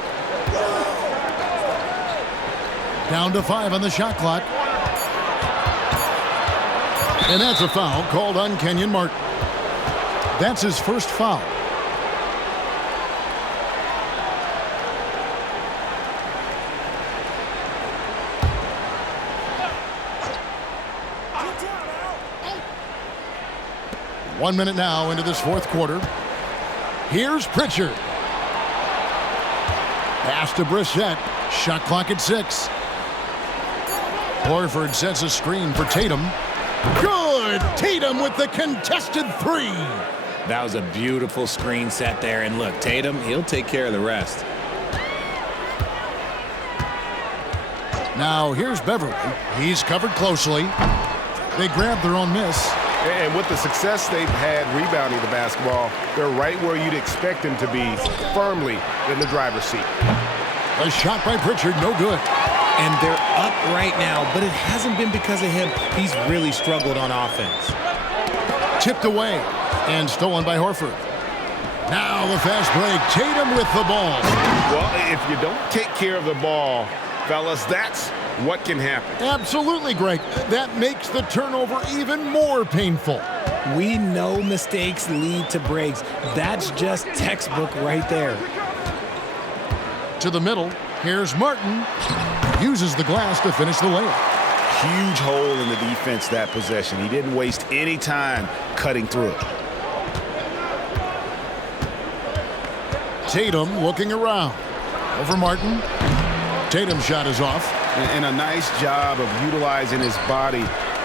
Down to 5 on the shot clock. And that's a foul called on Kenyon Martin. That's his first foul. One minute now into this fourth quarter. Here's Pritchard. Pass to Brissett. Shot clock at 6. Horford sets a screen for Tatum. Good! Tatum with the contested 3. That was a beautiful screen set there. And look, Tatum, he'll take care of the rest. Now here's Beverly. He's covered closely. They grab their own miss. And with the success they've had rebounding the basketball, they're right where you'd expect them to be, firmly in the driver's seat. A shot by Pritchard, no good. And they're up right now, but it hasn't been because of him. He's really struggled on offense. Tipped away and stolen by Horford. Now the fast break. Tatum with the ball. Well, if you don't take care of the ball, fellas, that's what can happen. Absolutely, Greg. That makes the turnover even more painful. We know mistakes lead to breaks. That's just textbook right there. To the middle. Here's Martin. Uses the glass to finish the layup. Huge hole in the defense that possession. He didn't waste any time cutting through it. Tatum looking around. Over Martin. Tatum's shot is off. And a nice job of utilizing his body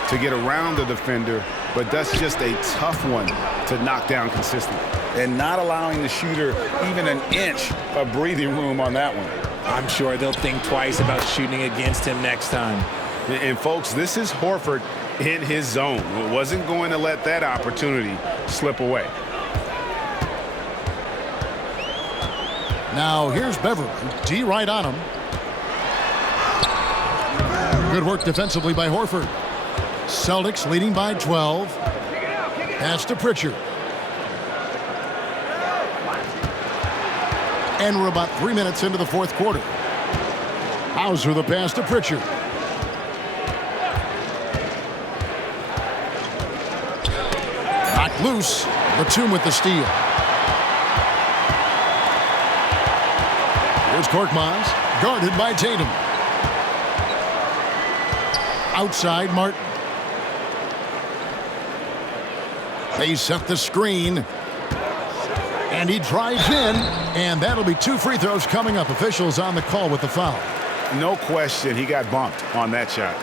to get around the defender, but that's just a tough one to knock down consistently. And not allowing the shooter even an inch of breathing room on that one. I'm sure they'll think twice about shooting against him next time. And folks, this is Horford in his zone. Wasn't going to let that opportunity slip away. Now here's Beverly. D right on him. Good work defensively by Horford. Celtics leading by 12. Pass to Pritchard. And we're about 3 minutes into the fourth quarter. Hauser the pass to Pritchard. Knocked Loose. Batum with the steal. Here's Korkmaz, guarded by Tatum. Outside, Martin. They set the screen. And he drives in, and that'll be 2 free throws coming up. Officials on the call with the foul. No question, he got bumped on that shot.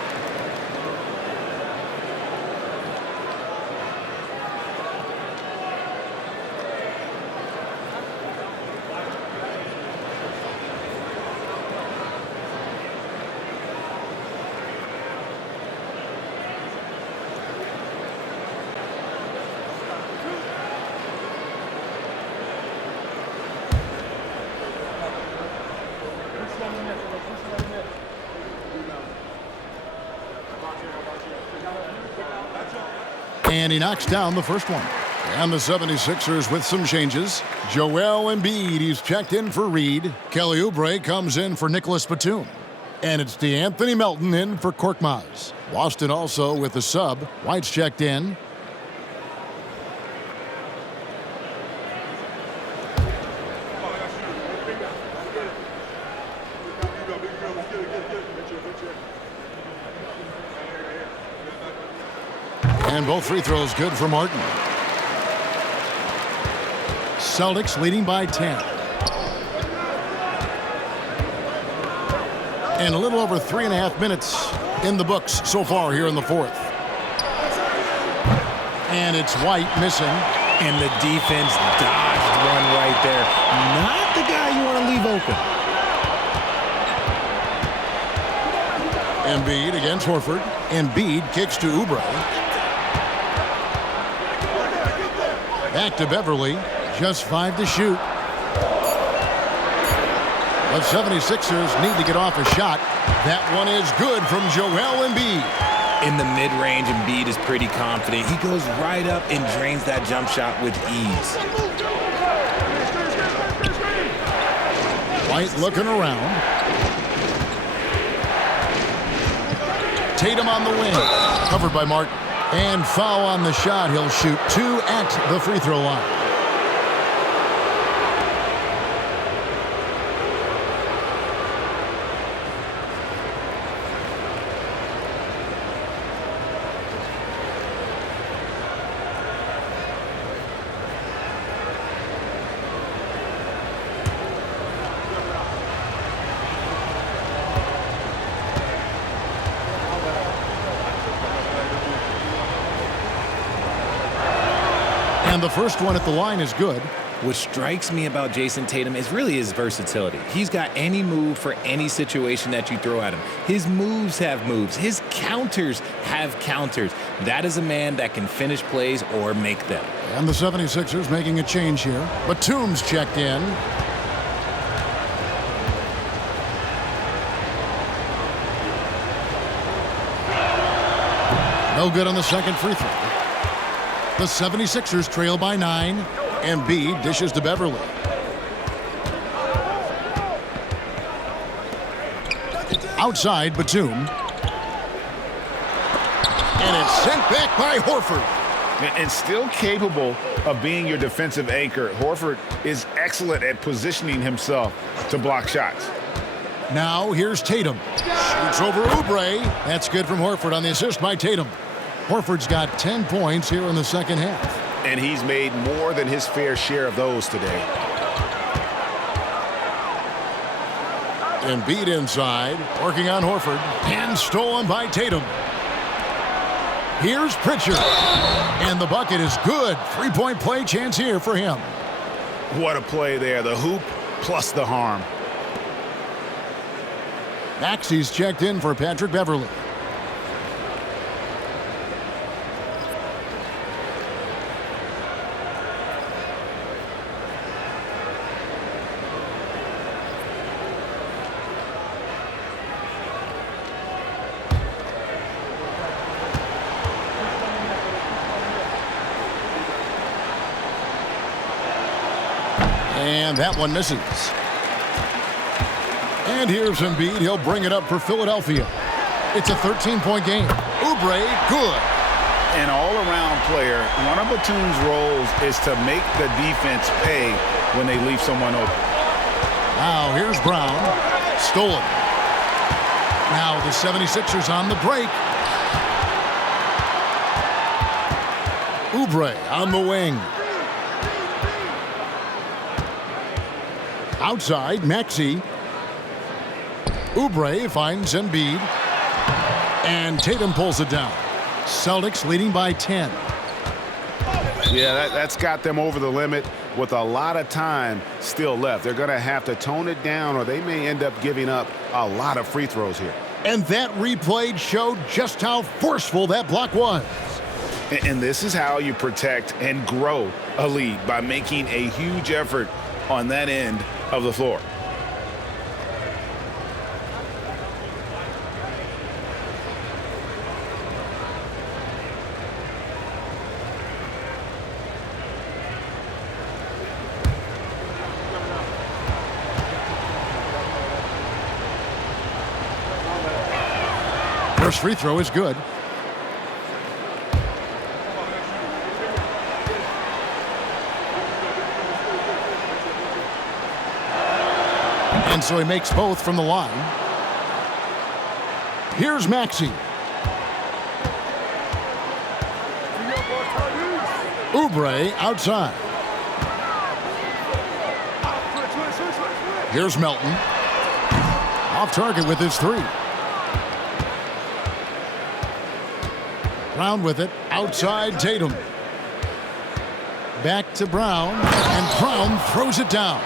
And he knocks down the first one. And the 76ers with some changes. Joel Embiid, he's checked in for Reed. Kelly Oubre comes in for Nicholas Batum. And it's DeAnthony Melton in for Korkmaz. Boston also with the sub. White's checked in. And both free throws good for Martin. Celtics leading by 10. And a little over 3.5 minutes in the books so far here in the fourth. And it's White missing. And the defense dodged one right there. Not the guy you want to leave open. Embiid against Horford. Embiid kicks to Oubre. Back to Beverly. Just 5 to shoot. The 76ers need to get off a shot. That one is good from Joel Embiid. In the mid-range, Embiid is pretty confident. He goes right up and drains that jump shot with ease. White looking around. Tatum on the wing. Covered by Martin. And foul on the shot. He'll shoot 2 at the free throw line. And the first one at the line is good. What strikes me about Jason Tatum is really his versatility. He's got any move for any situation that you throw at him. His moves have moves. His counters have counters. That is a man that can finish plays or make them. And the 76ers making a change here. Batum's checked in. No good on the second free throw. The 76ers trail by 9. Embiid dishes to Beverly. Outside, Batum. And it's sent back by Horford. And still capable of being your defensive anchor. Horford is excellent at positioning himself to block shots. Now here's Tatum. Shoots over Oubre. That's good from Horford on the assist by Tatum. Horford's got 10 points here in the second half. And he's made more than his fair share of those today. Embiid inside, working on Horford. And stolen by Tatum. Here's Pritchard. And the bucket is good. 3-point play chance here for him. What a play there. The hoop plus the harm. Maxey's checked in for Patrick Beverly. And that one misses. And here's Embiid. He'll bring it up for Philadelphia. It's a 13-point game. Oubre, good. an all-around player. One of Batum's roles is to make the defense pay when they leave someone open. Now here's Brown. Stolen. Now the 76ers on the break. Oubre on the wing. Outside, Maxey. Oubre finds Embiid. And Tatum pulls it down. Celtics leading by 10. Yeah, that's got them over the limit with a lot of time still left. They're going to have to tone it down, or they may end up giving up a lot of free throws here. And that replay showed just how forceful that block was. And this is how you protect and grow a lead, by making a huge effort on that end of the floor. First free throw is good. And so he makes both from the line. Here's Maxey. Oubre outside. Here's Melton. Off target with his three. Brown with it. Outside Tatum. Back to Brown. And Brown throws it down.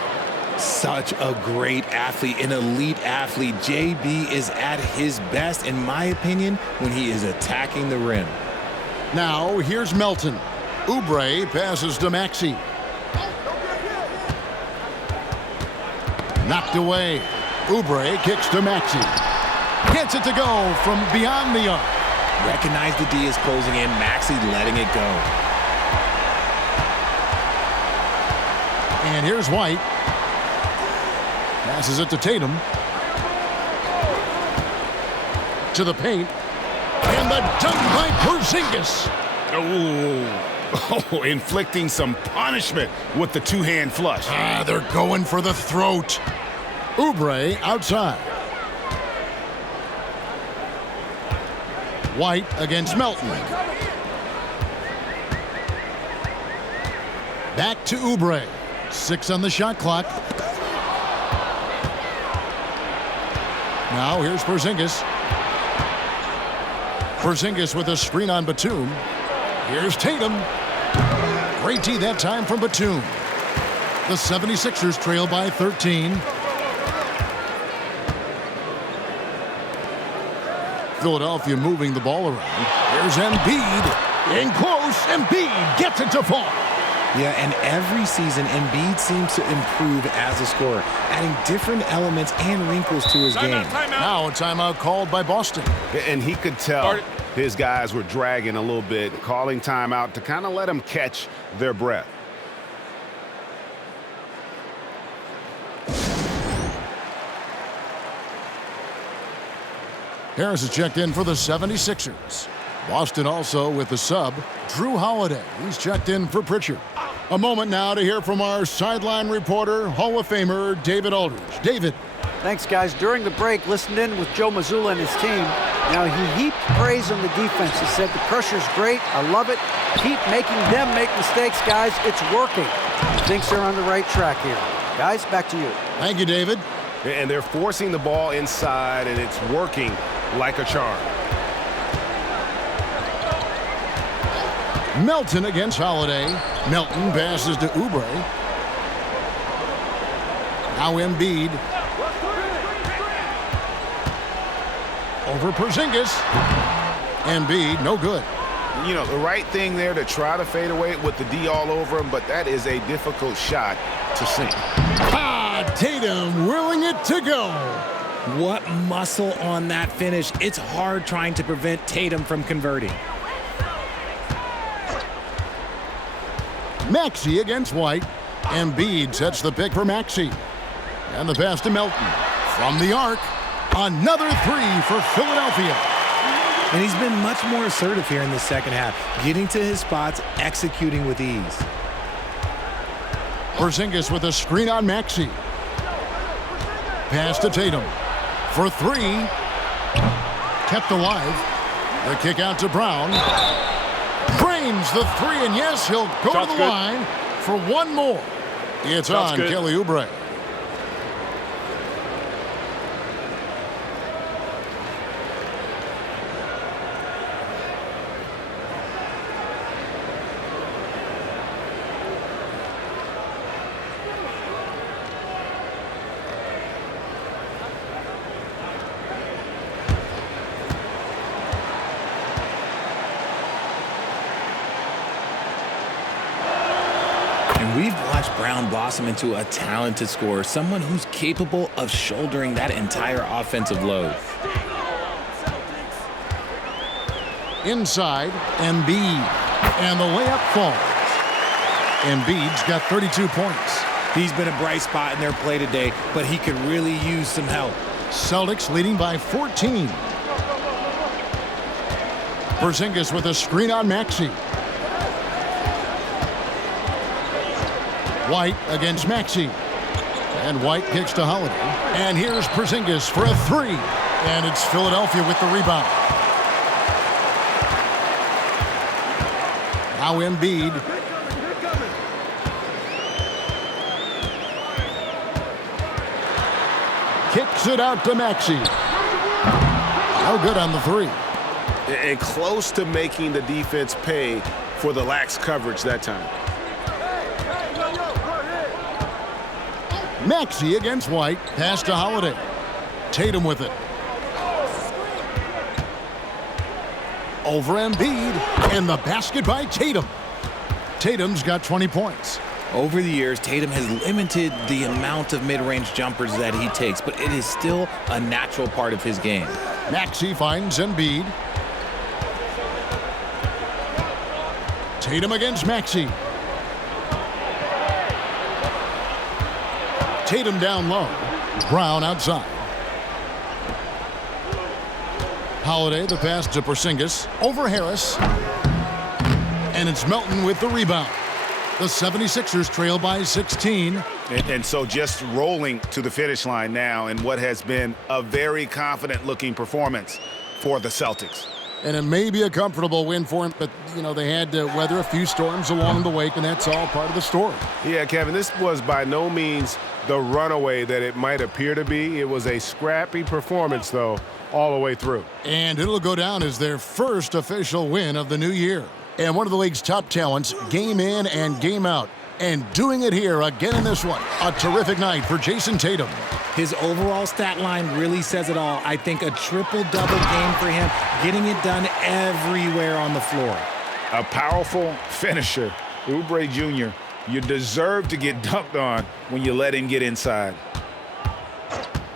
Such a great athlete, an elite athlete. JB is at his best, in my opinion, when he is attacking the rim. Now, here's Melton. Oubre passes to Maxey. Knocked away. Oubre kicks to Maxey. Gets it to go from beyond the arc. Recognize the D is closing in. Maxey letting it go. And here's White. Passes it to Tatum. To the paint. And the dunk by Porzingis. Oh, inflicting some punishment with the two-hand flush. They're going for the throat. Oubre outside. White against Melton. Back to Oubre. 6 on the shot clock. Now here's Porzingis. Porzingis with a screen on Batum. Here's Tatum. Great D that time from Batum. The 76ers trail by 13. Philadelphia moving the ball around. Here's Embiid. In close. Embiid gets it to fall. Yeah, and every season, Embiid seems to improve as a scorer, adding different elements and wrinkles to his game. Now a timeout called by Boston. And he could tell his guys were dragging a little bit, calling timeout to kind of let them catch their breath. Harris is checked in for the 76ers. Boston also with the sub, Drew Holiday. He's checked in for Pritchard. A moment now to hear from our sideline reporter, Hall of Famer David Aldridge. David. Thanks, guys. During the break, listened in with Joe Mazzulla and his team. Now, he heaped praise on the defense. He said, the pressure's great. I love it. Keep making them make mistakes, guys. It's working. He thinks they're on the right track here. Guys, back to you. Thank you, David. And they're forcing the ball inside, and it's working like a charm. Melton against Holiday. Melton passes to Oubre. Now Embiid. Over Porzingis. Embiid, no good. You know, the right thing there to try to fade away with the D all over him, but that is a difficult shot to sink. Tatum willing it to go. What muscle on that finish. It's hard trying to prevent Tatum from converting. Maxey against White. Embiid sets the pick for Maxey. And the pass to Melton. From the arc, another three for Philadelphia. And he's been much more assertive here in the second half, getting to his spots, executing with ease. Porzingis with a screen on Maxey. Pass to Tatum. For three. Kept alive. The kick out to Brown. Drains the three, and yes, he'll go to the line for one more. It's on Kelly Oubre. We've watched Brown blossom into a talented scorer, someone who's capable of shouldering that entire offensive load. Inside, Embiid, and the layup falls. Embiid's got 32 points. He's been a bright spot in their play today, but he could really use some help. Celtics leading by 14. Porzingis with a screen on Maxey. White against Maxey. And White kicks to Holiday. And here's Porzingis for a three. And it's Philadelphia with the rebound. Now Embiid. Kicks it out to Maxey. No good on the three. And close to making the defense pay for the lax coverage that time. Maxey against White. Pass to Holiday. Tatum with it. Over Embiid. And the basket by Tatum. Tatum's got 20 points. Over the years, Tatum has limited the amount of mid-range jumpers that he takes, but it is still a natural part of his game. Maxey finds Embiid. Tatum against Maxey. Tatum down low. Brown outside. Holiday, the pass to Porzingis. Over Harris. And it's Melton with the rebound. The 76ers trail by 16. And so just rolling to the finish line now in what has been a very confident-looking performance for the Celtics. And it may be a comfortable win for him, but, you know, they had to weather a few storms along the way, and that's all part of the story. Yeah, Kevin, this was by no means the runaway that it might appear to be. It was a scrappy performance, though, all the way through. And it'll go down as their first official win of the new year. And one of the league's top talents, game in and game out. And doing it here again in this one. A terrific night for Jason Tatum. His overall stat line really says it all. I think a triple-double game for him, getting it done everywhere on the floor. A powerful finisher, Oubre Jr. You deserve to get dunked on when you let him get inside.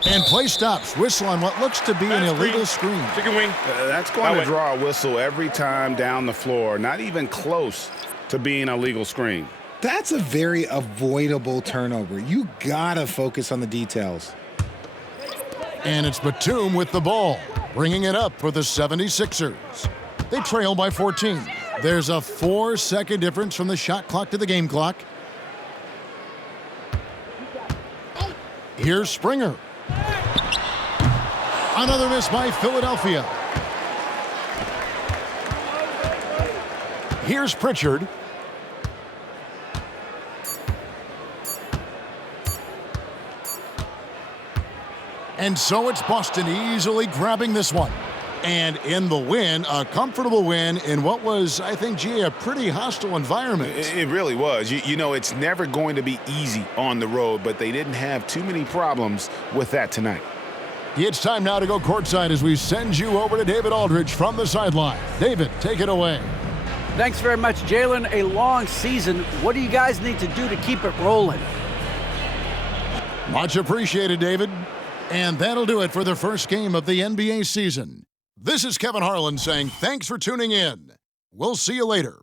And play stops. Whistle on what looks to be an illegal screen. Chicken wing. That's going to draw a whistle every time down the floor. Not even close to being a legal screen. That's a very avoidable turnover. You gotta focus on the details. And it's Batum with the ball, bringing it up for the 76ers. They trail by 14. There's a 4-second difference from the shot clock to the game clock. Here's Springer. Another miss by Philadelphia. Here's Pritchard. And so it's Boston easily grabbing this one. And in the win, a comfortable win in what was, I think, G, a pretty hostile environment. It really was. You know, it's never going to be easy on the road, but they didn't have too many problems with that tonight. It's time now to go courtside as we send you over to David Aldridge from the sideline. David, take it away. Thanks very much, Jalen. A long season. What do you guys need to do to keep it rolling? Much appreciated, David. And that'll do it for the first game of the NBA season. This is Kevin Harlan saying thanks for tuning in. We'll see you later.